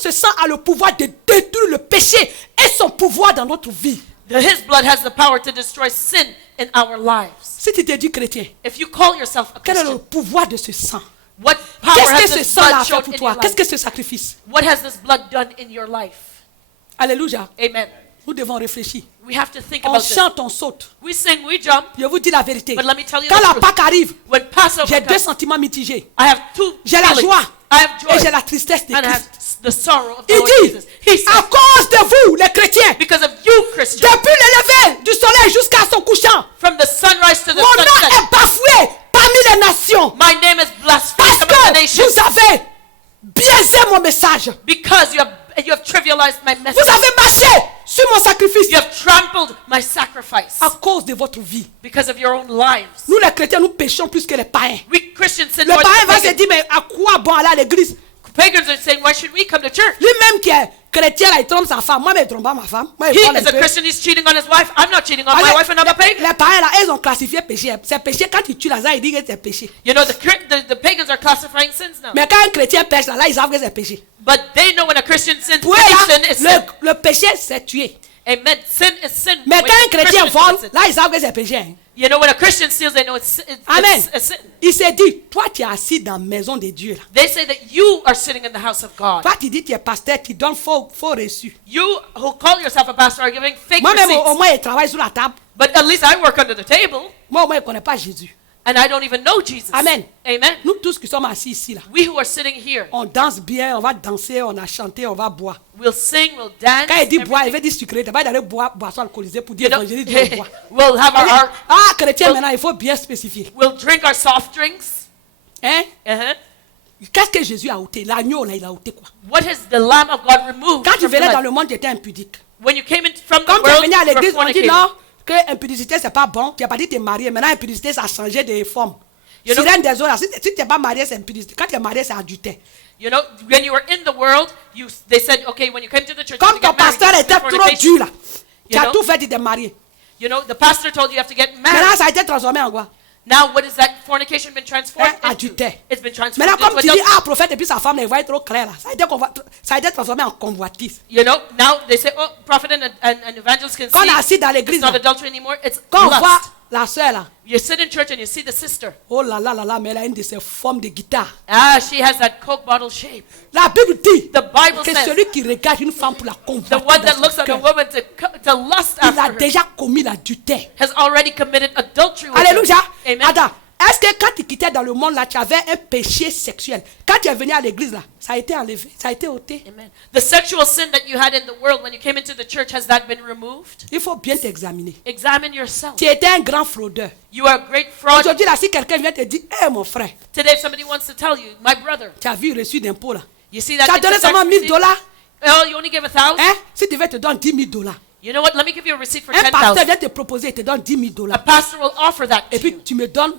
ce sang a le pouvoir de détruire le péché et son pouvoir dans notre vie. His blood has the power to destroy sin in our lives. Si tu te dis chrétien, If you call yourself a quel est le Christian, pouvoir de ce sang? what power Qu'est-ce has que ce this sang-là blood a fait shown pour in toi? your Qu'est-ce life? que ce sacrifice? What has this blood done in your life? Alléluia. Amen. Nous devons réfléchir. We have to think On about this. chante, on saute. We sing, we jump. Je vous dis la vérité. But let me tell you Quand the la truth. Pâque arrive, When Passover j'ai deux comes, sentiments mitigés. I have two J'ai la feelings. joie I have et j'ai joy la tristesse de and I have Christ. the sorrow of the Il Lord dit, Jesus. He à said, cause de vous, les chrétiens, because of you, Christian, depuis le lever du soleil jusqu'à son couchant, from the sunrise to the mon nom sunset, est bafoué parmi les nations. my name is blasphemed Parce among the que nations. vous avez biaisé mon message. Because you have trivialized my Vous message. avez marché sur mon sacrifice You have trampled my sacrifice à cause de votre vie. because of your own lives. Nous les chrétiens, nous péchons plus que les païens. We Christians sin Le more païen than va the se pagans. dire, mais à quoi bon aller à l'église? Pagans are saying, why should we come to church? Lui-même qui est chrétien, là, il trompe sa femme. Moi, mais il trompe pas ma femme. Moi, il He vole un is a peu. Christian, he's cheating on his wife. I'm not cheating on my Parce wife que and I'm a pagan. les païens, là, ils ont classifié péché. C'est péché quand tu tues la il dit que c'est péché. You know, the pagans are classifying sins now. Mais quand un chrétien pêche, là, ils savent que c'est péché. But they know when a Christian sins, Pour eux, any là, sin is sin. le péché, c'est tuer. Amen. Sin is sin. Mais When quand un a chrétien Christian vole, sins it. là, ils savent que c'est péché. Hein. You know, when a Christian steals, they know it's Amen. a sin. Il s'est dit, toi, tu es assis dans la maison de Dieu. Là. They say that you are sitting in the house of God. Toi, tu dis, tu es pasteur, tu donnes faux reçus. You who call yourself a pastor are giving fake Moi-même, au receipts. moins, il travaille sur la table. But at least I work under the table Moi, au moins, il ne connaît pas Jésus. and I don't even know Jesus. Amen. Amen. Nous tous qui sommes assis ici, là, We who are sitting here, on danse bien, on va danser, on a chanté, on va boire. we'll sing, we'll dance. Quand il dit boire, il everything. veut dire sucré. Il va d'aller boire, boisson alcoolisée pour You dire know, évangéliste de boire. we'll have our Ah, chrétien, Well- maintenant, il faut bien spécifier. we'll drink our soft drinks. Hein? Uh-huh. Qu'est-ce que Jésus a ôté? L'agneau, là, il a ôté quoi? What has the Lamb of God removed Quand tu from venais dans blood? le monde, tu étais impudique. When you came in from the Comme tu es world, venu à you were l'église, on dit fornicating. non, que impudicité, c'est pas bon. Tu n'as pas dit que tu es marié. Maintenant, impudicité, ça a changé de forme. You know- Sirène des eaux, là, si tu n'es pas marié, c'est impudicité. Quand tu es marié, c'est adultère. You know, when you were in the world, they said, okay, when you came to the church, you Comme have to ton get married. pasteur This is était trop fornication. dur, là. Tu You as know? tout fait, tu t'es marié. You know, the pastor told you have to get married. Maintenant, ça a été transformé en quoi? Now, what is that fornication been transformed Hein, into? adultère. It's been transformed Maintenant, comme into tu dis, adultery. ah, prophète, et puis sa femme, elle voit trop clair, là. Ça a été transformé en convoitise. You know, now they say, oh, prophet and evangelist can Quand on est see. assis dans l'église, It's not là, adultery anymore. It's quand on voit lust. la soeur, là, You sit in church and you see the sister. oh là là là là, mais elle a une de ses formes de guitare. Ah, she has that Coke bottle shape. La Bible dit The Bible que says celui qui regarde une femme pour la the convoiter one that dans looks son at a cœur, woman to lust il a after her déjà commis l'adultère. has already committed adultery with Alléluia. her. Amen. Adam, est-ce que quand tu quittais dans le monde là, tu avais un péché sexuel? Quand tu es venu à l'église là, ça a été enlevé, ça a été ôté. Amen. The sexual sin that you had in the world when you came into the church, has that been removed? Il faut bien t'examiner. Examine yourself. Tu étais un grand fraudeur. You are a great fraud. Aujourd'hui là, si quelqu'un vient te dire, hé mon frère, Today, if somebody wants to tell you, my brother, tu as vu reçu d'impôt là. you see that Tu as donné income seulement tax receipt? $1000. Oh, you only give 1,000? Hein? Si tu veux, te donne $10,000. You know what? Let me give you a receipt for Un pasteur 10,000. vient te proposer, il te donne $10,000. A pastor will offer that Et to puis you. tu me donnes,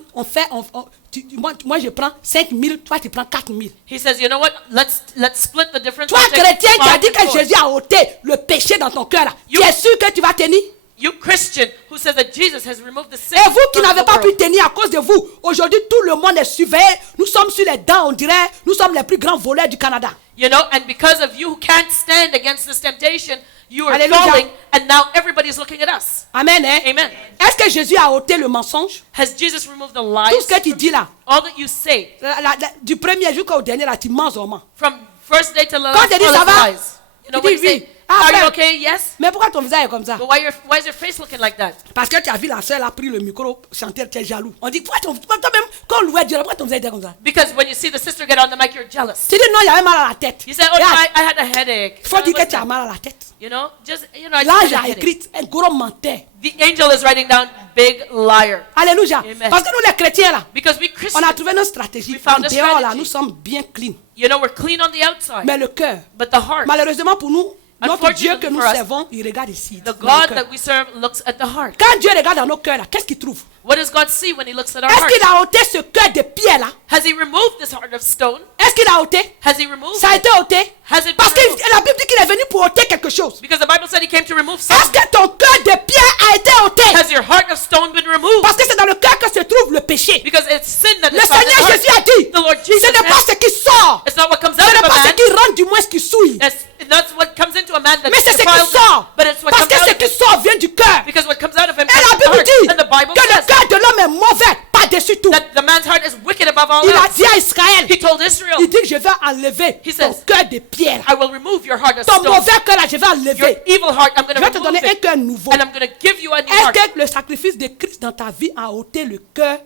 moi je prends 5,000, toi tu prends 4,000. He says, you know what? Let's split the difference. Toi I'll take chrétien qui as 5 dit and que 4. Jésus a ôté le péché dans ton cœur là, You- tu es sûr que tu vas tenir? You Christian who says that Jesus has removed the sin Et vous qui from n'avez the pas pu world. tenir à cause de vous, aujourd'hui tout le monde est surveillé. Nous sommes sur les dents, on dirait, nous sommes les plus grands voleurs du Canada. You know, and because of you who can't stand against this temptation, you are Alléluia. falling, and now everybody's looking at us. Amen. Hein? Amen. Est-ce que Jésus a ôté le mensonge? Has Jesus removed the Tout ce lies? que tu dis là, All that you say, du premier jusqu'au dernier là, tu mens au ment. from first day to the Quand last, tu dis all ça is va, lies. You know tu what dis you say? oui. Ah, Are you frère. okay? Yes. Mais pourquoi ton visage est comme ça? But why is your face looking like that? Parce que tu as vu la soeur, elle a pris le micro, chanter, tu es jaloux. On dit, pourquoi toi-même, quand on louait Dieu, pourquoi ton visage était comme ça? Because when you see the sister get on the mic, you're jealous. Tu dis non, il y avait mal à la tête. You say, oh, no, Regarde, I had a headache. il faut dire que What's tu as that? mal à la tête. You know, just, you know, I just L'ange had a a headache. écrit un gros menteur. The angel is writing down big liar. Alléluia. Amen. Parce que nous les chrétiens là, Because we on Christians, a trouvé notre stratégie. We found En a dehors là, strategy. nous sommes bien clean. you know, we're clean on the outside, Mais le cœur, but the heart, malheureusement pour nous, notre Dieu que nous for us, servons, il regarde ici. the dans le God cœur. that we serve looks at the heart. Quand Dieu regarde dans nos cœurs là, qu'est-ce qu'il trouve? What does God see when he looks at our Est-ce heart? qu'il a ôté ce cœur de pierre là? Has he removed this heart of stone? Est-ce qu'il a ôté? Has he removed Ça a it? été ôté? Has it Parce been que removed? la Bible dit qu'il est venu pour ôter quelque chose. Because the Bible said he came to remove Est-ce something. que ton cœur de pierre a été ôté? Has your heart of stone been removed? Parce que c'est dans le cœur que se trouve le péché. Because it's sin that Le is found in the Seigneur heart. Jésus a dit, The Lord Jesus ce n'est pas said, ce qui sort, it's not what comes ce out n'est of a pas ce man. qui rentre du moins ce qui souille, That's what comes into a man that mais c'est ce qui defiles sort. him. But it's what Parce comes que out ce of qui him. sort vient du cœur. Because what comes out of him Et comes la from the Bible heart. dit And the Bible que le says cœur de l'homme est mauvais par-dessus tout. that the man's heart is wicked above all Il a else. dit à Israël, He told Israel, il dit, je vais enlever He ton says, cœur de pierre. I will remove your heart of Ton stone. mauvais cœur là, je vais Your enlever. evil heart, I'm going Je vais te to donner remove un it. cœur nouveau. And I'm going to give you a new Est-ce heart. que le sacrifice de Christ dans ta vie a ôté le cœur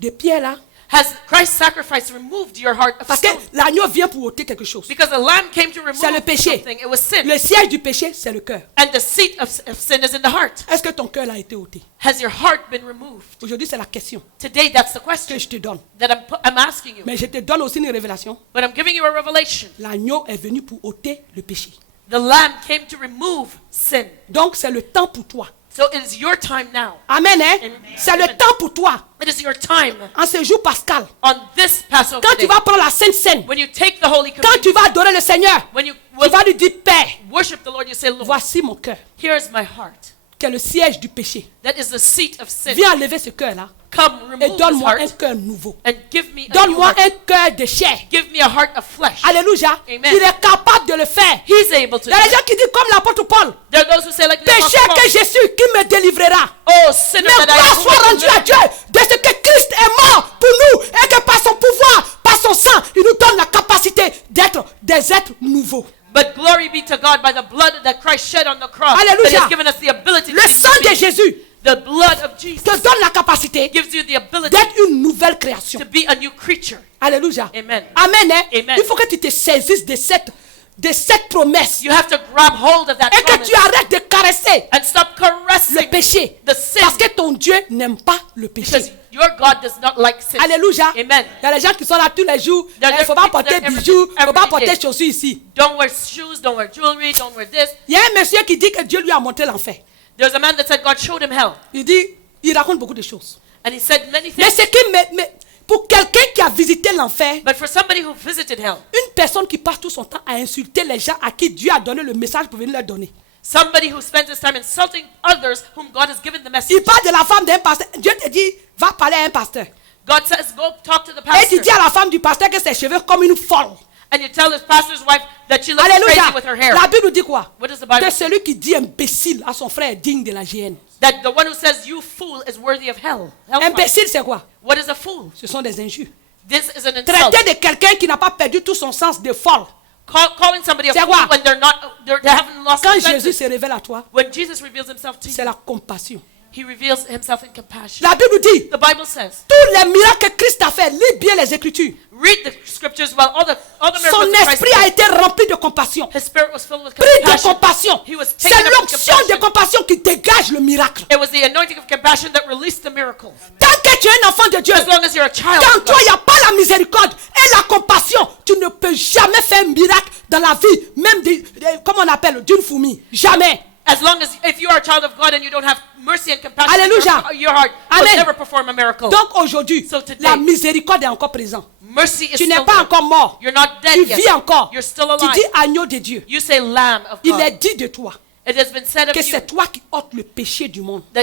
de pierre là? Has Christ's sacrifice removed your heart of Parce que stone? l'agneau vient pour ôter quelque chose. Because the lamb came to remove C'est le péché. something. It was sin. Le siège du péché, c'est le cœur. And the seat of sin is in the heart. Est-ce que ton cœur a été ôté? Has your heart been removed? Aujourd'hui, c'est la question Today, that's the que question je te donne. that I'm asking you. Mais je te donne aussi une révélation. But I'm giving you a revelation. L'agneau est venu pour ôter le péché. The lamb came to remove sin. Donc, c'est le temps pour toi. So it is your time now. Amen, hein? Amen. C'est le temps pour toi. It is your time En ce jour pascal, on this Passover quand tu day. vas prendre la Sainte Seine, When you take the Holy quand tu Communion, vas adorer le Seigneur, when you tu vas lui dire, Père, worship the Lord, you say, Lord, voici mon cœur, here's my heart. qui est le siège du péché. That is the seat of sin. Viens enlever ce cœur-là Come, et remove this donne-moi un heart cœur nouveau. and give me a new Donne-moi heart. un cœur de chair. Give me a heart of flesh. Alléluia. Amen. Il est capable de le faire. He's able to Il y a do des gens it. qui disent comme l'apôtre Paul, There are those who say like the péché Apostle que Paul, Jésus qui me délivrera. oh, sinner Mais that I gloire am, who soit will rendue à deliver Dieu de ce que Christ est mort pour nous et que par son pouvoir, par son sang, il nous donne la capacité d'être des êtres nouveaux. But glory be to God by the blood that Christ shed on the cross. Alléluia. That has given us the ability Le to sang de be. Jésus The blood of Jesus te donne la capacité gives you the ability d'être une nouvelle création. to be a new creature. Alléluia. Amen. Amen, hein? Amen. Il faut que tu te saisisses de cette de cette promesse You have to grab hold of that et que promise tu arrêtes de caresser and stop le caressing péché. the sin Parce que ton Dieu n'aime pas le because péché. your God does not like sin. Alléluia. Amen. Il y a des gens qui sont là tous les jours. Il There ne are faut pas people porter there every- bijoux, il ne faut pas every porter day. chaussures ici. Don't wear shoes, don't wear jewelry, don't wear this. Il y a un monsieur qui dit que Dieu lui a montré l'enfer. There's a man that said God showed him hell. Il dit, il raconte beaucoup de choses. And he said many Mais things. ce qui pour quelqu'un qui a visité l'enfer, But for somebody who visited hell, une personne qui passe tout son temps à insulter les gens à qui Dieu a donné le message pour venir leur donner. somebody who spends his time insulting others whom God has given the Il message. parle de la femme d'un pasteur. Dieu te dit, va parler à un pasteur. God says, go talk to the Et tu pastor. dis à la femme du pasteur que ses cheveux comme une folle. And you tell the pastor's wife that she looks Alléluia. crazy with her hair. La Bible dit quoi? What does the Bible Que say? celui qui dit imbécile à son frère est digne de la GN. That the one who says you fool is worthy of hell. Hellfire. Imbécile, c'est quoi? What is a fool? Ce sont des injures. This is an insult. Traiter de quelqu'un qui n'a pas perdu tout son sens de folle. Calling somebody a C'est fool quoi? when they haven't lost Quand their Jésus senses. se révèle à toi, When Jesus reveals himself to c'est you, la compassion. he reveals himself in compassion. La Bible dit, The Bible says, tous les miracles que Christ a fait, lis bien les Écritures. read the scriptures while all the Son miracles of Christ esprit a été rempli de compassion. his spirit was filled with Pris de compassion. compassion. He was C'est taken up with l'onction de compassion. compassion qui dégage le miracle. It was the anointing of compassion that released the miracle. Tant que tu es un enfant de Dieu, As long as you're a child quand of toi, God, il n'y a pas la miséricorde et la compassion, tu ne peux jamais faire un miracle dans la vie, même comme on appelle, d'une fourmi. Jamais. as long as if you are a child of God and you don't have mercy and compassion in Alléluia. your heart, Amen. you'll never perform a miracle. Donc aujourd'hui, So today, la miséricorde est encore présente. Mercy is Tu n'es still pas there. encore mort. You're not dead Tu yet. vis encore. You're still Tu alive. dis agneau de Dieu. You say Lamb of Il God. est dit de toi It has been said of que you c'est toi qui ôtes le péché du monde. that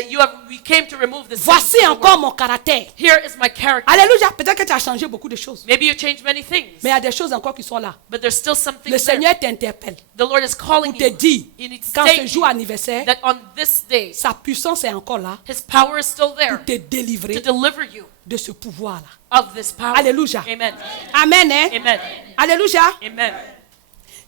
we came to remove the sins Voici of the encore world. mon caractère. Here is my character. Alléluia. Peut-être que tu as changé beaucoup de choses. Maybe you changed many things, Mais il y a des choses encore qui sont là. but there's still something Le there. Seigneur t'interpelle The Lord is calling pour te you. dire He needs to qu'en say ce jour anniversaire, that on this day, sa puissance est encore là His power is still there pour te délivrer to deliver you de ce pouvoir-là. of this power. Alléluia. Amen. Amen. Hein? Amen. Alléluia. Amen.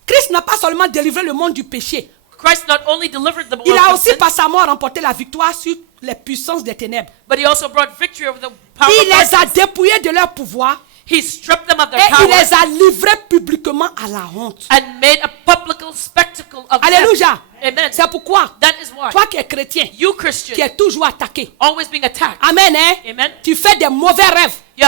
Christ n'a pas seulement délivré le monde du péché. Christ not only delivered the Il world a from aussi sin, par sa mort remporté la victoire sur les puissances des ténèbres. but He also brought victory over the power Il of les a darkness. dépouillés de leur pouvoir He stripped them of et their il power les a livrés publiquement à la honte. and made a public spectacle of Alléluia. them. Amen. C'est pourquoi, That is why toi qui es chrétien, you qui Christian es toujours attaqué, always being attacked. Amen, hein? Amen. Tu fais des mauvais rêves. You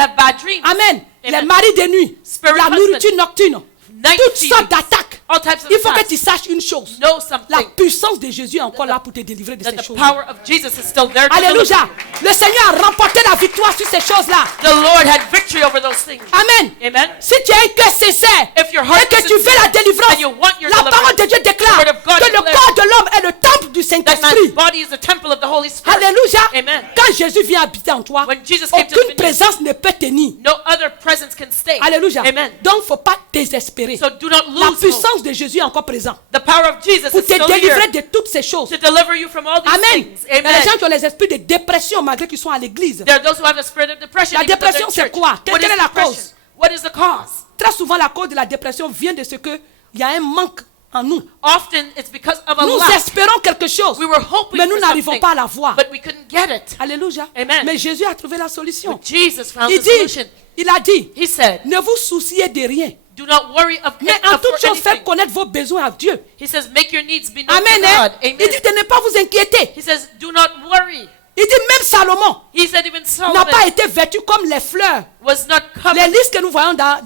have bad dreams. Amen. Amen. Les maris de nuit, Spirit la husband. nourriture nocturne, Night toutes feedings. sortes d'attaques. All types of Il faut que attacks. tu saches une chose. Know La something. puissance de Jésus est encore là pour te délivrer de That ces the choses. power of Jesus is still there to Alléluia. deliver you. Le Seigneur a remporté la victoire sur ces choses-là. The Lord had victory over those things. Amen. Amen. Si tu as un cœur sincère If your heart et que is tu veux sincere la délivrance, and you want your la deliverance, parole de Dieu déclare the word of God que le declares corps de l'homme est le temple du That man's Saint-Esprit. body is the temple of the Holy Spirit. Alléluia. Amen. Quand Jésus vient habiter en toi, When Jesus came to live in aucune you, présence ne peut tenir. no other presence can stay. Alléluia. Amen. Donc, il ne faut pas désespérer. So do not La lose hope. puissance de Jésus est encore présente The power of Jesus pour is te still délivrer here de toutes ces choses. to deliver you from all these Amen. things. Il y a des Amen. gens qui ont les esprits de dépression malgré qu'ils sont à l'église. There are those who have a spirit of depression. La even though they're dépression, in c'est church. quoi? Quelle What is est la depression? cause? What is the cause? Très souvent, la cause de la dépression vient de ce qu'il y a un manque en nous. Often it's because of a Nous lack. espérons quelque chose, We were hoping mais nous for n'arrivons something, pas à la voir. but we couldn't get it. Alléluia. Amen. Mais Jésus a trouvé la solution. Jesus found Il the solution. dit, il a dit, He said, ne vous souciez de rien, do not worry of, mais en of toute for chose, faites anything. connaître vos besoins à Dieu. He says, make your needs be known Amen. to Hein? God. Il Amen. dit de ne pas vous inquiéter. He says, do not worry. Il dit même Salomon He said even n'a Solomon pas été vêtu comme les fleurs, was not les covered lys que nous voyons dans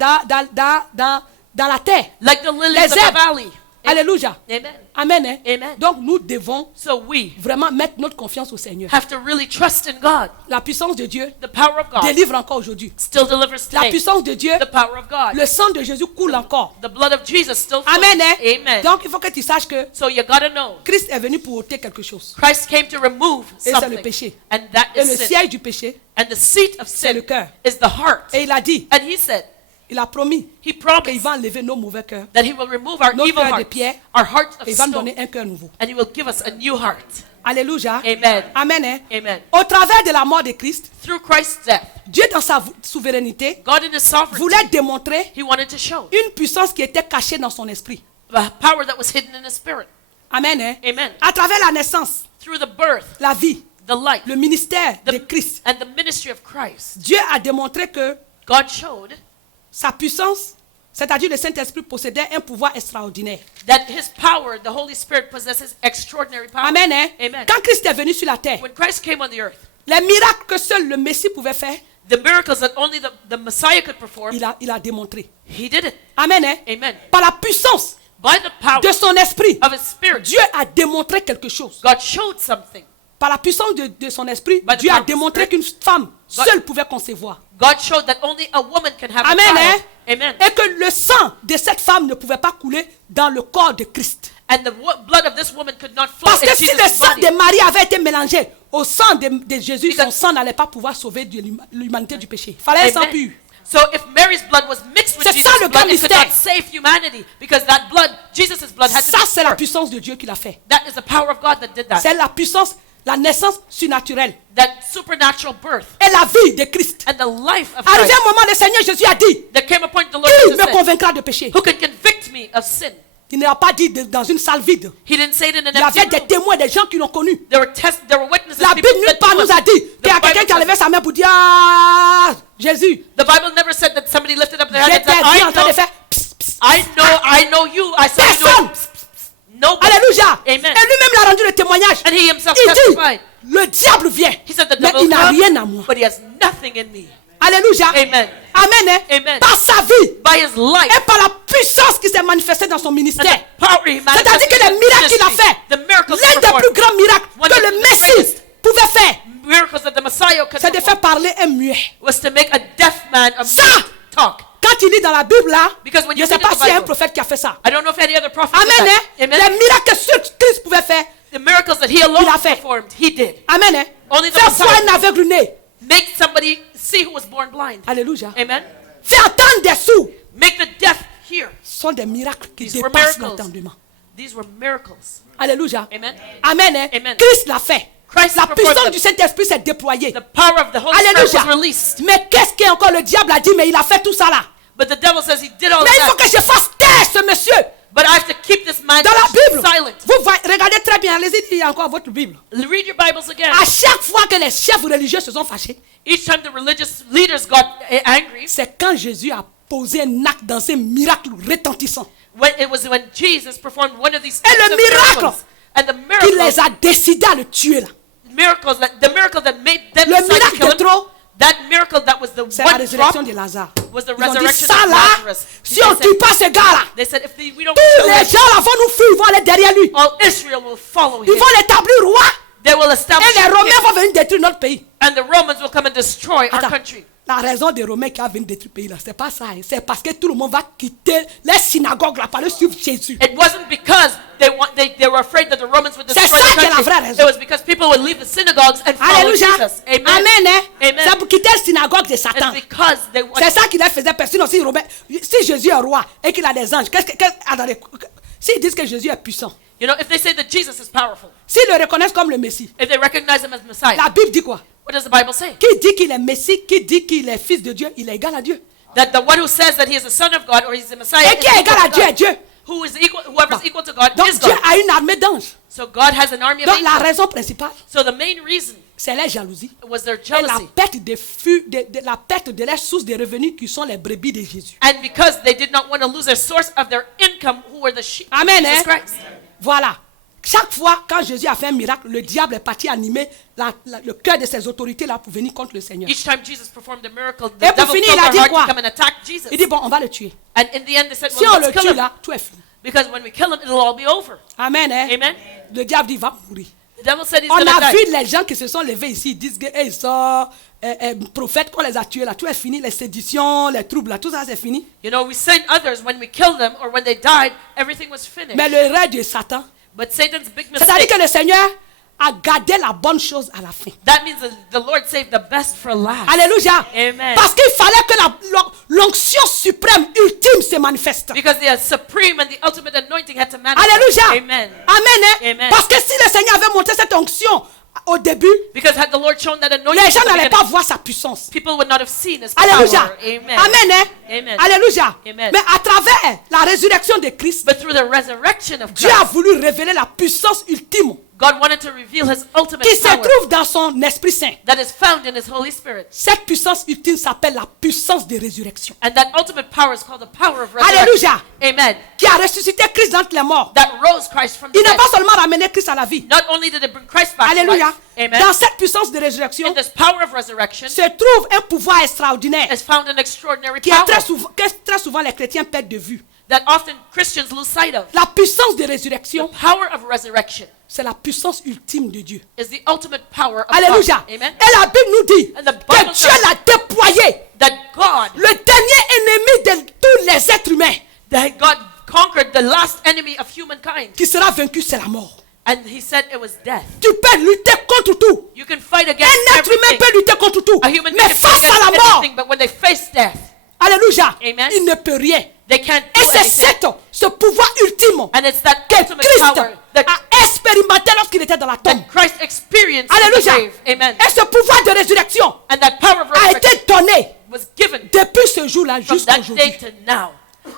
la terre. like the lilies Les of the herbes. valley. Alléluia. Amen. Amen. Hein? Amen. Donc nous devons So we vraiment mettre notre confiance au Seigneur. have to really trust in God. La puissance de Dieu The power of God délivre encore aujourd'hui. still delivers La today. puissance de Dieu, The power of God. le sang de Jésus coule encore. The blood of Jesus still flows. Amen. Hein? Amen. Donc il faut que tu saches que So you gotta know, Christ est venu pour ôter quelque chose. Christ came to remove Et c'est le something. péché. And that Et le is sin. siège du péché, And the seat of c'est le sin cœur. is the heart. Et il a dit, And he said, il a promis he qu'il promised va enlever nos mauvais cœurs. that he will remove our Nos evil cœurs de hearts, pierre. our hearts of Et il va nous stone, donner un cœur nouveau. and he will give us a new heart. Alléluia. Amen. Amen. Hein? Amen. Au travers de la mort de Christ, Through Christ's death, Dieu dans sa souveraineté God in his sovereignty, voulait démontrer he wanted to show une puissance qui était cachée dans son esprit. the power that was hidden in his spirit. Amen. Hein? Amen. À travers la naissance, Through the birth, la vie, the life, le ministère de the, Christ, and the ministry of Christ, Dieu a démontré que God showed sa puissance C'est-à-dire le Saint-Esprit possédait un pouvoir extraordinaire. That his power, the Holy Spirit possesses extraordinary power. Amen. Hein? Amen. Quand Christ est venu sur la terre, When Christ came on the earth, les miracles que seul le Messie pouvait faire, the miracles that only the Messiah could perform, il a démontré. he did it. Amen. Hein? Amen. Par la puissance By the power de son esprit, of his spirit, Dieu a démontré quelque chose. God showed something. Par la puissance de son esprit, By the Dieu a power of the démontré Spirit, qu'une femme seule pouvait concevoir. God showed that only a woman can have Amen. a child. Hein? Amen. Et que le sang de cette femme ne pouvait pas couler dans le corps de Christ. And the blood of this woman could not flow Parce in que si le Jesus' sang body. de Marie avait été mélangé au sang de Jésus, son Because- sang n'allait pas pouvoir sauver de l'humanité du péché. Il fallait un sang Amen. pur. So if Mary's blood was mixed with C'est ça Jesus' le grand blood, it could mystère. not save humanity because that blood, Jesus' blood, had to Ça, be c'est la pure. puissance de Dieu qui l'a fait. That is the power of God that did that. C'est la puissance, la naissance surnaturelle That supernatural birth et la vie de Christ. and the life of Arrivé Christ. un moment, le Seigneur Jésus a dit, There came a point the Lord qui Jesus me said, convaincra de péché? who can convict me of sin? Il ne l'a pas dit dans une salle vide. He didn't say it in an Il y empty avait des room. témoins, des gens qui l'ont connu. There were witnesses. La people Bible nulle that part knew nous him. a dit qu'il y a The quelqu'un qui a Bible levé says- sa main pour dire, ah, Jésus, The Bible never said that somebody lifted up their hand j'étais and said, dit en train de I faire, pss, pss. know you. I saw you Personne. doing nobody. Alléluia. Et Amen. lui-même l'a rendu le témoignage. And he himself Il testified. dit, le diable vient, He said the mais devil il n'a rien à comes, moi. but he has nothing in me. Alléluia. Amen. Amen. Hein? Amen. Par sa vie By his life et par la puissance qui s'est manifestée dans son and ministère. the power he C'est-à-dire manifested que les in miracles qu'il a ministry, fait, the miracles he l'un des performed, plus grands miracles One que of le the Messie greatest pouvait faire, miracles that the Messiah could c'est de faire perform parler un muet. was to make a deaf man a Ça. mute talk. Quand il lit dans la Bible là, Because when je you ne sais read pas in the s'il y a un Bible- prophète qui a fait ça. I don't know if any other prophet Amen. did Hein? that. Amen. Les miracles que seul Christ pouvait faire. The miracles that he alone Il a fait. performed, he did. Amen. Hein? Only the Faire Messiah. voir un aveugle né. Make somebody see who was born blind. Alléluia. Amen. Faire entendre des sourds. Make the deaf hear. Ce sont des miracles qui These were dépassent miracles. l'entendement. These were miracles. Alléluia. Amen. Amen. Hein? Amen. Christ l'a fait. Christ La performed puissance them. du Saint-Esprit s'est déployée. The power of the Holy Spirit Alléluia. was released. Mais qu'est-ce que encore le diable a dit? Mais il a fait tout ça là. But the devil says he did all Mais il faut of that. que je fasse taire ce monsieur. But I have to keep this man Dans la Bible, silent. vous voyez, regardez très bien, allez-y, il y a encore votre Bible. Read your Bibles again. À chaque fois que les chefs religieux se sont fâchés, Each time the religious leaders got angry, c'est quand Jésus a posé un acte dans un miracle retentissant. when Jesus performed one of these Et le types of miracle miracles. And the qui les miracles, a décidés à le tuer là. the miracle that made them Le decide to miracle kill de him, trop, that miracle that was the c'est la one résurrection drop de Lazare. was the Ils ont dit resurrection ça of là, Lazarus. si on ne tue pas ce gars là, They said, if we don't tous kill les him, gens là vont nous fuir, ils vont aller derrière lui. all Israel will follow Ils him. vont l'établir roi They will et establish les him, Romains vont venir détruire notre pays. and the Romans will come and destroy our Attends, country. la raison des Romains qui a venir détruire le pays là, c'est pas ça. Hein. C'est parce que tout le monde va quitter les synagogues là pour aller suivre Jésus. It wasn't because they were afraid that the Romans would C'est destroy ça the qui est la country. vraie raison. It was because people would leave the synagogues and follow Alléluia. Jesus. Amen. Amen. Hein? Amen. C'est pour quitter le synagogue de Satan. It's because they C'est wanted. ça qui les faisait peur. Sinon, si Jésus est roi et qu'il a des anges, attendez, s'ils disent que Jésus est puissant, You know, if they say that Jesus is powerful, s'ils le reconnaissent comme le Messie, if they recognize him as Messiah, la Bible dit quoi? what does the Bible say? Qui dit qu'il est Messie, qui dit qu'il est fils de Dieu, il est égal à Dieu. That the one who says that he is the Son of God or he's the Messiah Et qui est is égal equal à to Dieu est God. Dieu. Whoever's equal to God Donc is Dieu God. a une armée d'anges. So God has an army of Donc la angels. raison principale, So the main reason c'est la jalousie. was their Et la jealousy. perte la perte de leur source de revenus qui sont les brebis de Jésus. And because they did not want to lose their source of their income, who were the sheep of Amen. Jesus Hein? Christ. Voilà. Chaque fois, quand Jésus a fait un miracle, le diable est parti animer le cœur de ses autorités là pour venir contre le Seigneur. Each time Jesus performed a miracle, the Et pour devil finir, filled il a their dit heart quoi? to come and attack Jesus. Il dit, bon, on va le tuer. And in the end, they said, Si well, on le let's kill tue him. là, tout est fini. Because when we kill him, it'll all be over. Amen. Hein? Amen. Le diable dit, il va mourir. The devil said he's On going to a die. vu les gens qui se sont levés ici, ils disent qu'ils sont prophètes, qu'on les a tués là. Tout est fini, les séditions, les troubles là, tout ça c'est fini. You know, we sent others when we killed them or when they died, everything was finished. Mais le rêve de Satan, But Satan's big c'est-à-dire mistake, que le Seigneur a gardé la bonne chose à la fin. that means the Lord saved the best for last. Alléluia. Amen. Parce qu'il fallait que l'onction suprême, ultime se manifeste. Because the supreme and the ultimate anointing had to manifest. Alléluia. Amen. Amen. Hein? Amen. Parce que si le Seigneur avait montré cette onction au début, Because had the Lord shown that anointing, les gens at the n'allaient pas beginning, voir sa puissance. people would not have seen his Alléluia. power. Amen. Amen. Hein? Amen. Alléluia. Amen. Mais à travers la résurrection de Christ, But through the resurrection of Dieu a Christ, voulu révéler la puissance ultime God wanted to reveal his ultimate qui se power trouve dans son Esprit Saint. that is found in his Holy Spirit. Cette puissance ultime s'appelle la puissance de résurrection. And that ultimate power is called the power of resurrection. Alléluia. Amen. Qui a ressuscité Christ d'entre les morts. That rose Christ from the Il n'a dead. pas seulement ramené Christ à la vie. Not only did it bring Christ back to Alléluia. life, amen. Dans cette puissance de résurrection In this power of resurrection se trouve un pouvoir extraordinaire is found an extraordinary que power très souvent les chrétiens perdent de vue. that often Christians lose sight of. La puissance de The résurrection, power of resurrection c'est la puissance ultime de Dieu. is the ultimate power of Alléluia. God. Amen. Et la Bible nous dit And the que Bible Dieu says l'a déployé. That God, Le dernier ennemi de tous les êtres humains that God conquered the last enemy of humankind. qui sera vaincu, c'est la mort. And he said it was death. Tu peux lutter contre tout. You can fight against Un être humain everything. peut lutter contre tout. A human Mais can fight face à la against mort, anything, but when they face death, alléluia, Amen. il ne peut rien. they can't Et do c'est anything. ce pouvoir ultime And it's that que ultimate Christ power that a expérimenté lorsqu'il était dans la tombe. Christ experienced in the Alléluia. grave. Amen. Et ce pouvoir de résurrection And that power of a resurrection été donné was given depuis ce jour-là from jusqu'à that aujourd'hui. day to now.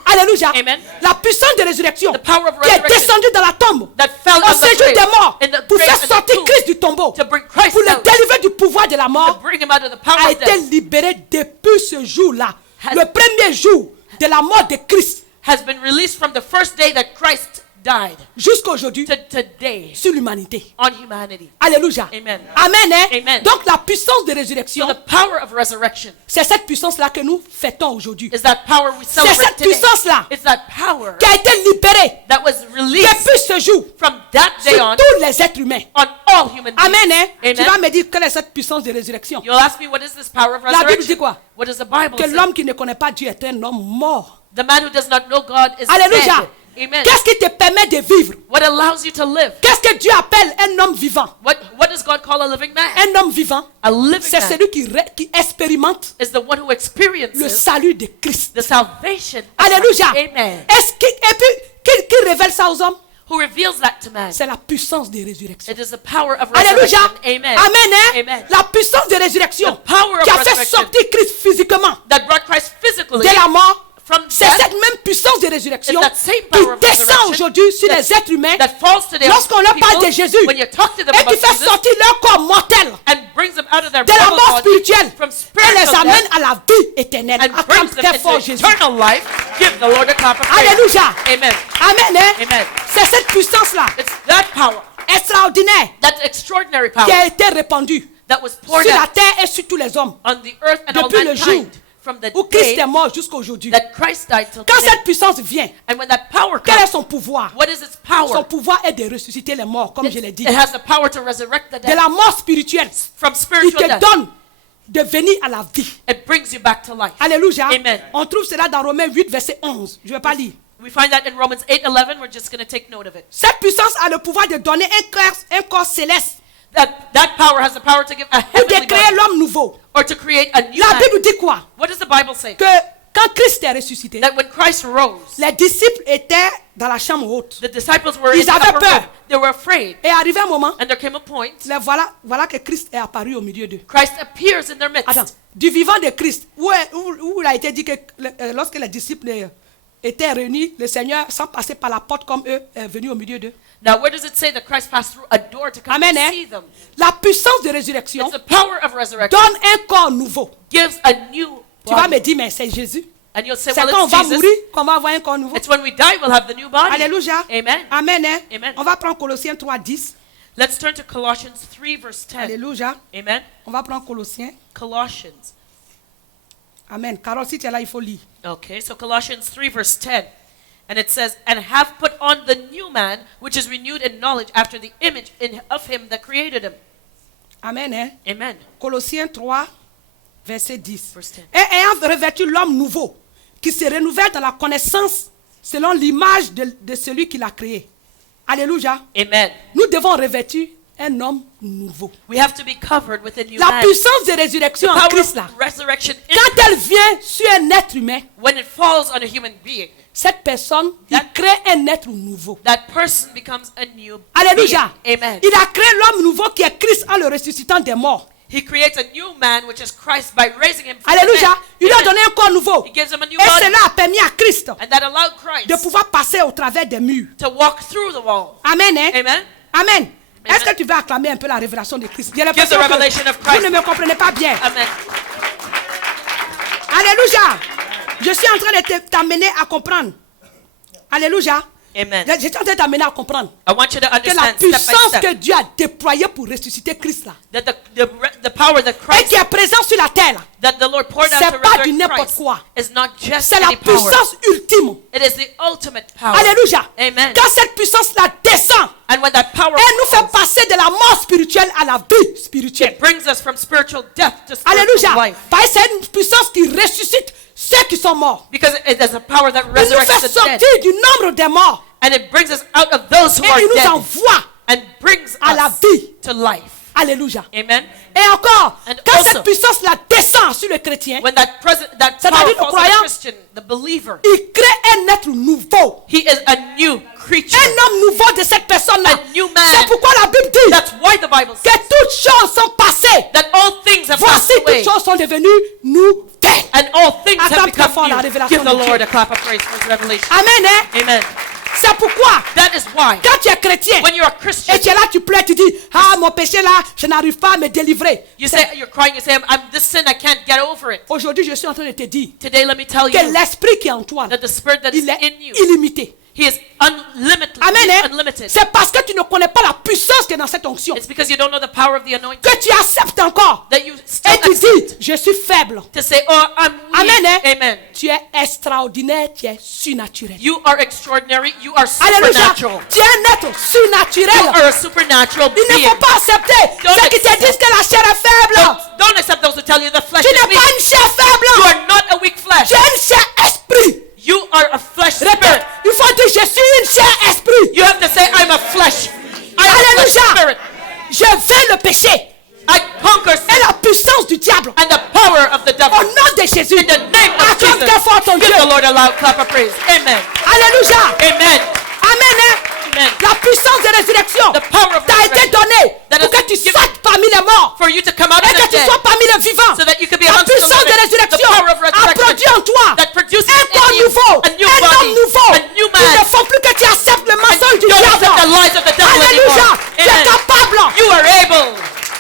Alléluia. Amen. La puissance de résurrection The power of qui est resurrection descendue dans la tombe that fell au on the séjour grave, des morts in the pour grave faire and the sortir tomb, Christ du tombeau, to bring Christ pour le out, délivrer du pouvoir de la to mort, bring him out of the power a of été death, libéré depuis ce jour-là. Has- Le premier jour de la mort de Christ has been released from the first day that Christ died jusqu'à aujourd'hui to today sur l'humanité. on humanity. Alléluia. Amen. Amen, hein? Amen. Donc la puissance de So résurrection, the power of resurrection c'est cette puissance-là que nous fêtons aujourd'hui. is that power we C'est celebrate cette today. puissance-là It's that power qui a été libérée that was released depuis ce jour from that day sur on tous les êtres humains. on all human beings. Amen, hein? Amen. Tu vas me dire quelle est cette puissance de résurrection. You'll ask me, what is this power of La Bible resurrection? dit quoi? What does the Bible Que say? l'homme qui ne connaît pas Dieu est un homme mort. The man who does not know God is Alléluia. dead. Amen. Qu'est-ce qui te permet de vivre? What allows you to live? Qu'est-ce que Dieu appelle un homme vivant? What does God call a living man? Un homme vivant, A living c'est man celui qui expérimente is the one who le experiences salut de Christ. the salvation of Alléluia. Christ. Amen. Et puis, qui révèle ça aux hommes? Who reveals that to man? C'est la puissance de résurrection. It is the power of Alléluia. resurrection. Amen. Amen, hein? Amen. La puissance de résurrection The power of qui a fait resurrection sortir Christ physiquement that brought Christ physically de la mort. from C'est death cette même puissance de résurrection is that same qui power of descend resurrection aujourd'hui sur that- les êtres humains that falls today on lorsqu'on leur parle people de Jésus when you talk to them et about qui fait Jesus sortir leur corps mortel and brings them out of their de la mortal mort body spirituelle from et les spiritual amène death à la vie éternelle. and Acclame brings them très fort into Jésus. eternal life. Give the Lord a clap of praise. Alléluia. Amen. Amen, hein? Amen. C'est cette puissance-là It's that power, extraordinaire that extraordinary qui a power été répandue that was poured sur la out terre et sur tous les hommes on the earth and all depuis le jour mankind from the où Christ day est mort jusqu'à aujourd'hui. that Christ died till Quand today. cette puissance vient, And when that power quel est comes, son pouvoir? what is its Son power? pouvoir est de ressusciter les morts, comme je l'ai dit. It has the power to resurrect the De dead la mort spirituelle. from Il spiritual te death. donne de venir à la vie. It brings you back to life. Alléluia. Amen. On trouve cela dans Romains 8, verset 11. Je ne vais pas lire. We find that in Romans 8:11. We're just going to take note of it. Cette puissance a le pouvoir de donner un corps céleste That power has the power to give a ou de heavenly créer body l'homme nouveau. or to create a new La man. Bible dit quoi? What does the Bible say? Que quand Christ est ressuscité, That when Christ rose, les disciples étaient dans la chambre haute. the disciples were Ils in the avaient upper peur. room. They were afraid. Et arrivé un moment, And there came a point, voilà que Christ est apparu au milieu d'eux. Christ appears in their midst. Attends, du vivant de Christ, où il a été dit que lorsque les disciples étaient réunis, le Seigneur, sans passer par la porte comme eux, est venu au milieu d'eux. Now, where does it say that Christ passed through a door to come Amen, and hein? see them? La puissance de résurrection It's the power of resurrection donne un corps nouveau. gives a new Tu vas body. me dire, mais c'est Jésus. And you'll say, C'est well, quand on it's va Jesus. mourir qu'on va avoir un corps nouveau. It's when we die we'll have the new body. Alléluia. Amen. Amen, hein? Amen. On va prendre Colossiens 3, 10. Let's turn to Colossians 3, verse 10. Alléluia. Amen. On va prendre Colossiens. Colossians. Amen. Carole, si tu es là, il faut lire. Okay, so Colossians 3, verse 10. And it says, and have put on the new man, which is renewed in knowledge after the image of him that created him. Amen, hein? Amen. Colossiens 3, verset 10. Verse 10. Et ayant revêtu l'homme nouveau, qui se renouvelle dans la connaissance selon l'image de celui qui l'a créé. Alléluia. Amen. Nous devons revêtir un homme nouveau. We have to be covered with a new La man. puissance de résurrection The en power Christ, là, of resurrection, quand elle vient sur un être humain, when it falls on a human being, cette personne, il crée un être nouveau. that person becomes a new Alléluia. being. Amen. Il a créé l'homme nouveau qui est Christ en le ressuscitant des morts. He creates a new man, which is Christ, by raising him from Alléluia. the Il lui dead. a donné un corps nouveau. He gives him a new Et body. cela a permis à Christ And that allowed Christ de pouvoir passer au travers des murs. to walk through the wall. Amen, hein? Amen. Amen. Est-ce que tu veux acclamer un peu la révélation de Christ? J'ai Give the l'impression que revelation of vous Christ. ne me comprenez pas bien. Amen. Alléluia. Je suis en train de t'amener à comprendre. Alléluia. Amen. Je suis en train de t'amener à comprendre I want you to que la understand step by puissance step que Dieu a déployée pour ressusciter Christ là, that the power that et Christ, qui est présent sur la terre là, that the Lord poured out c'est to pas du resurrect n'importe Christ quoi. is not just c'est la any power. puissance ultime. It is the ultimate power. Alléluia. Amen. Quand cette puissance là descend, And when that power elle nous fait comes, passer de la mort spirituelle à la vie spirituelle. it brings us from spiritual death to spiritual Alléluia. life. Parce que c'est une puissance qui ressuscite ceux qui sont morts. Because it is a power that Il nous resurrects fait the sortir dead. du nombre des morts. And it brings us out of those who Et are il nous dead envoie. and brings à la us vie. to life. Alléluia. Amen. Et encore, And quand also, cette puissance là descend sur le chrétien, When that C'est-à-dire power le falls on croyant, the Christian, the believer, il crée un être nouveau. he is a new creature. Un homme nouveau de cette personne-là. A new man. C'est pourquoi la Bible dit That's why the Bible que says toutes choses sont passées. that all things have Voici passed away toutes choses sont devenues nouvelles. and all things have Acclame très become fort la new. révélation Give the de Dieu. Lord a clap of praise for his revelation. Amen. Hein? Amen. C'est pourquoi, That is why quand tu es chrétien, when you're a Christian, et tu es là, tu pleures, tu dis, ah, mon péché là, je n'arrive pas à me délivrer. you say you're crying, you say, I'm this sin, I can't get over it. Aujourd'hui, je suis en train de te dire Today, let me tell que you l'esprit qui est en toi, that the spirit that is il est in you, illimité. he is unlimited. Amen. Hein? Unlimited. C'est parce que tu ne connais pas la puissance qui est dans cette onction It's because you don't know the power of the anointing que tu acceptes encore. that you still Et tu accept dis, je suis faible. to say, oh, I'm weak. Amen. Hein? Amen. Tu es extraordinaire, tu es surnaturel. You are extraordinary. You are Alléluia. supernatural. Tu es un être You surnaturel. are a supernatural Il ne being. faut pas accepter Don't ceux qui te accept. disent que la chair est faible. Don't accept those who tell you the flesh Tu is n'es weak. pas une chair You faible. are not a weak flesh. Tu es une chair esprit. You are a flesh Répète. spirit. Il faut dire, je suis une chair esprit. You have to say, I'm a flesh. I am a flesh Alléluia. spirit. Je vais le péché I conquer sin et la puissance du diable. and the power of the Au devil. nom de Jésus. In the name of Acclame Jesus. très fort ton Give Dieu. the Lord a loud clap of praise. Amen. Alléluia. Amen. Amen. Hein? Amen. La puissance de résurrection The power of t'a été resurrection donnée that pour has que tu been given sortes parmi les morts for you to come out et of que the tu dead sois parmi les vivants. so that you can be La amongst the puissance de living. The résurrection power of a resurrection produit en toi that produces un corps in you nouveau, a new un body, homme nouveau. a new man. Il ne faut plus que tu acceptes le mensonge du Don't accept the diable. lies of the devil Alléluia. anymore. Tu es Amen. capable. You are able.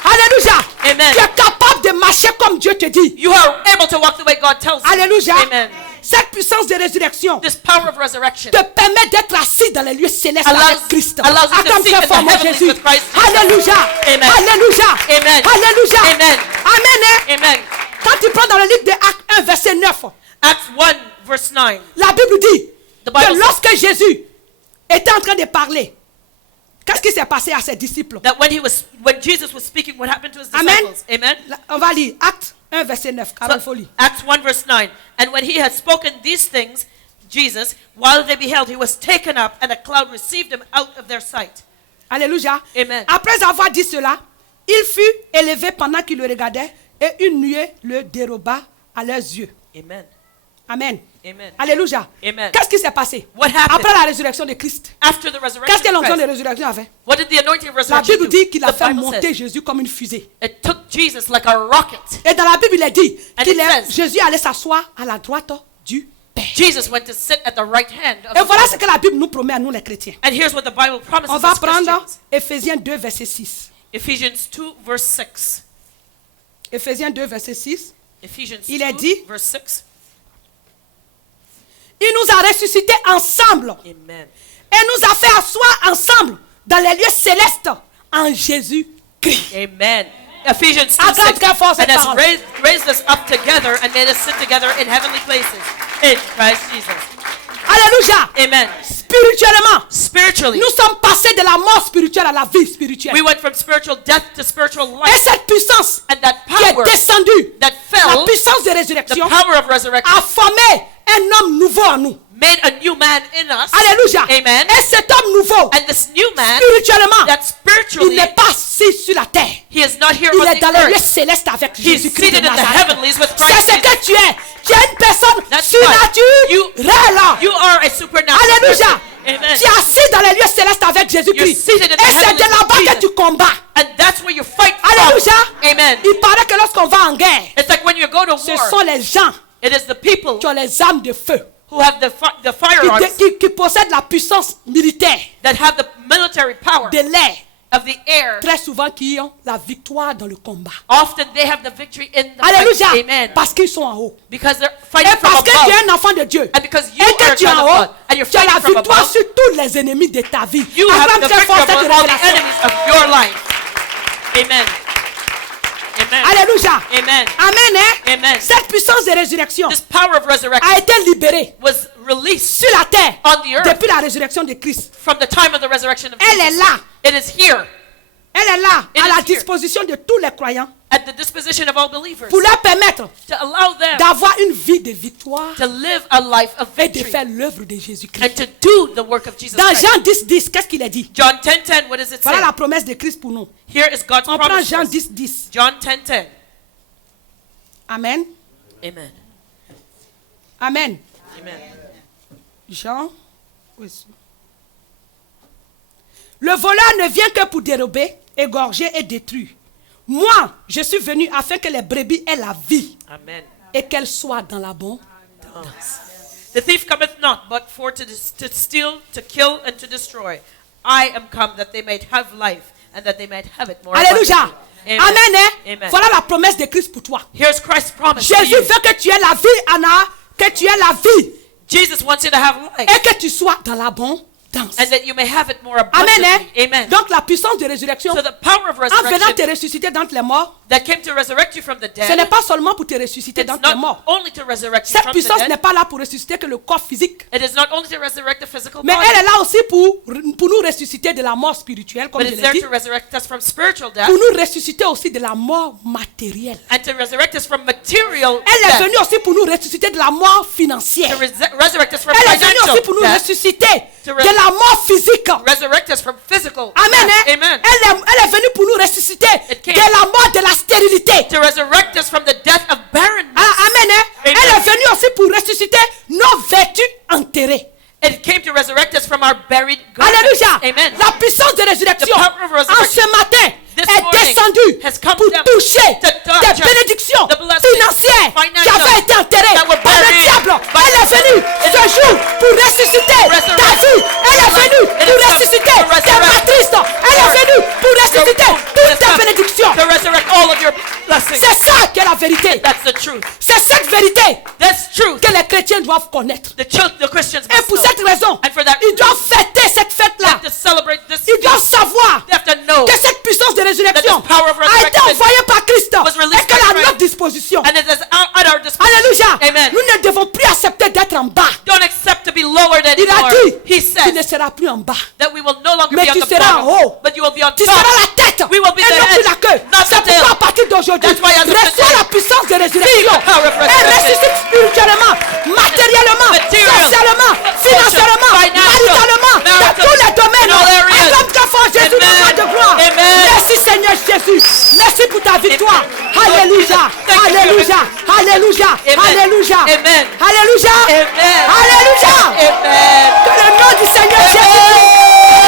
Alléluia. Amen. Tu es capable de marcher comme Dieu te dit. You are able to walk the way God tells you. Alléluia. Amen. Cette puissance de résurrection This power of resurrection te permet d'être assis dans les lieux célestes allows avec Christ. you to Acclame sit très in fort, the mon heavenlies Jésus. with Christ. Alléluia. Amen. Alléluia. Amen. Alléluia. Amen. Amen. Hein? Amen. Quand tu prends dans le livre de Actes 1, verset 9, Acts 1 verse 9. la Bible dit The Bible que says lorsque Jésus était en train de parler, qu'est-ce qui s'est passé à ses disciples? That when Jesus was speaking, what happened to his Amen. disciples? Amen. On va lire Actes 1, verset 9. Car il faut lire. Acts 1 verse 9. And when he had spoken these things, Jesus, while they beheld, he was taken up, and a cloud received him out of their sight. Alléluia. Amen. Après avoir dit cela, il fut élevé pendant qu'ils le regardaient et une nuée le déroba à leurs yeux. Amen. Amen. Amen. Alléluia. Amen. Qu'est-ce qui s'est passé? What happened? Après la résurrection de Christ. After the resurrection Qu'est-ce que of l'onction de Christ, résurrection a fait? what did the anointing of La resurrection Bible do? dit qu'il a The fait Bible monter says Jésus comme une fusée. it took Jesus like a rocket. Et dans la Bible, il est dit And qu'il it est, says- Jésus allait s'asseoir à la droite du Père. Jesus went to sit at the right hand of Et the voilà ce Father. que la Bible nous promet à nous les chrétiens. And here's what the Bible promises On va us prendre Christians. Éphésiens 2, verset 6. Ephesians 2 verse 6. Éphésiens 2, verset 6. Ephesians Il 2 est dit- verse 6. Il nous a ressuscités ensemble Amen. et nous a fait asseoir ensemble dans les lieux célestes en Jésus-Christ. Amen. Ephesians 2 Acclame 6. très fort cette And has parole. raised us up together and made us sit together in heavenly places in Christ Jesus. Alléluia. Amen. Spirituellement, Spiritually, nous sommes passés de la mort spirituelle à la vie spirituelle. we went from spiritual death to spiritual Et life. cette puissance And that qui est power descendue, that la fell, puissance de the résurrection, power of resurrection, a formé un homme nouveau en nous. made a new man in us. Alléluia. Amen. Et cet homme nouveau, And this new man, spirituellement, that il spiritually, n'est pas assis sur la terre. he is not here Il on est dans les lieux the earth. célestes avec He's Jésus-Christ seated de in the Nazareth. heavenlies with C'est Christ ce Jesus. que tu es. Tu es une personne That's right. surnaturelle. You are a supernatural Alléluia. person. Amen. Tu es assis dans les lieux célestes avec You're Jésus-Christ. seated in the Et c'est heavenlies de là-bas with que Jesus. tu combats. And that's where you fight Alléluia. from. Amen. Il paraît que lorsqu'on va en guerre, It's like when you go to ce war, sont les gens it is the people qui ont les armes de feu, who have the qui, firearms qui possèdent la puissance militaire that have the military power de l'air of the air, très souvent qui ont la victoire dans le combat. often they have the victory in the Alléluia. fight. Amen. Parce qu'ils sont en haut. Because they're Et fighting from parce que tu es above. un enfant de Dieu. And because you Et are que a tu es child en of haut, God. And you're tu as la fighting from victoire above. sur tous les ennemis de ta vie. You have Acclame the très fort victory cette over all the révélation. enemies of your life. Amen. Amen. Alléluia. Amen. Amen. Hein? Amen. Cette puissance de résurrection This power of resurrection a été libérée was released sur la terre on the earth depuis la résurrection de Christ. from the time of the resurrection of Elle est Jesus. là. It is here Elle est là It à is la here. disposition de tous les croyants at the disposition of all believers pour leur permettre to allow them d'avoir une vie de victoire to live a life of et de victory faire l'œuvre de Jésus-Christ. and to do the work of Jesus Dans Christ. Jean 10, qu'est-ce qu'il a dit? John 10:10, what does it Voilà say? la promesse de Christ pour nous. Here is God's On prend promise. Jean to us. 10. John 10:10. Amen. Amen. Amen. Amen. Jean. Le voleur ne vient que pour dérober, égorger et détruire. Moi, je suis venu afin que les brebis aient la vie Amen. et qu'elles soient dans l'abondance. The thief cometh not, but for to steal, to kill, and to destroy. I am come that they might have life, and that they might have it more Alléluia. abundantly. Amen. Hein? Amen. Voilà la promesse de Christ pour toi. Here's Christ's promise to Jésus you. veut que tu aies la vie, Anna, que tu aies la vie Jesus wants you to have life, et que tu sois dans l'abondance. and that you may have it more Amen. abundantly. Hein? Amen. Donc la puissance de résurrection, So the power of en venant te resurrection ressusciter d'entre les morts, that came to resurrect you from the ce n'est dead, pas seulement pour te ressusciter it's d'entre les not morts. only to resurrect you Cette from the puissance n'est dead, pas là pour ressusciter que le corps physique, it is not only to resurrect the physical mais body, elle est là aussi pour nous ressusciter de la mort spirituelle, comme but je it's l'ai there dit, to resurrect us from spiritual death, pour nous ressusciter aussi de la mort matérielle. and to resurrect us from material Elle est death, venue aussi pour nous ressusciter de la mort financière. to resurrect us from Elle est venue aussi financial pour nous death, ressusciter To de la mort physique. resurrect us from physical Amen. death. Hein? Amen. Elle est venue pour nous ressusciter It came de la mort de la stérilité. to resurrect us from the death of barrenness. Amen. Hein? Amen. Elle est venue aussi pour ressusciter nos vertus enterrées. It came to resurrect us from our buried garments. Alléluia. Amen. La puissance de résurrection The power of en resurrection ce matin this est morning descendue has come pour down toucher to touch des bénédictions the blessings, financières qui financial, avaient été enterrées that were par le buried diable. by Elle est the venue devil. ce jour pour ressusciter ta Resurrect vie. Elle est your venue life. It pour has come ressusciter to tes resurrect matrices. Elle est venue pour ressusciter womb. It has toutes tes come bénédictions. to resurrect all of your blessings. C'est ça qui est la vérité. That's the truth. C'est cette vérité That's truth. que les chrétiens doivent connaître. The Christians Et must pour know. cette raison, And for that ils doivent reason, fêter cette they fête-là. have to celebrate this. Ils doivent savoir They have to know que cette puissance de résurrection That this power of a été resurrection envoyée par Christ was released et qu'elle est by à Christ. notre disposition. and it is at our disposal. Alléluia. Amen. Nous ne devons plus accepter d'être en bas. Don't accept to be lowered Il a anymore. dit, He tu ne said seras plus en bas. that we will no longer Mais be on tu the seras en bottom, haut. but you will be on Tu top. seras la tête We will be et the non plus head, la queue. not C'est the tail. pourquoi à partir d'aujourd'hui, That's why as of reçois today, la puissance de résurrection receive the power of et resurrection. ressuscite spirituellement, matériellement, Material, socialement, financièrement, financial, maritalement, dans marital, tous les domaines. in all areas. Acclame très fort Jésus Amen. dans de gloire. Amen. Merci Seigneur Jésus. Merci pour ta victoire. Amen. Alléluia. Thank you, Alléluia. Alléluia. Amen. Alléluia. Amen. Alléluia. Amen. Alléluia. Amen. Que le nom du Seigneur Jésus.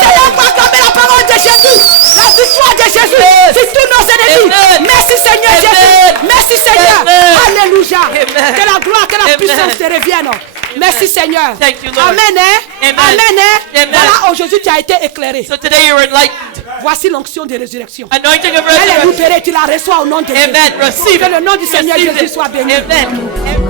Seigneur, proclamer la parole de Jésus. La victoire de Jésus sur tous nos ennemis. Amen. Merci Seigneur Amen. Jésus. Merci Seigneur. Amen. Alléluia. Amen. Que la gloire, que la Amen. puissance te revienne. Merci Seigneur. Thank you, Lord. Amen. Hein? Amen. Amen. Hein? Amen. Voilà, aujourd'hui tu as été éclairé. So today you are enlightened. Voici l'onction de résurrection. Anointing of Elle est resurrection. libérée, tu la reçois au nom de Jésus. Amen. Receive Que it. le nom du Seigneur Receive Jésus it. soit béni. Amen. Amen.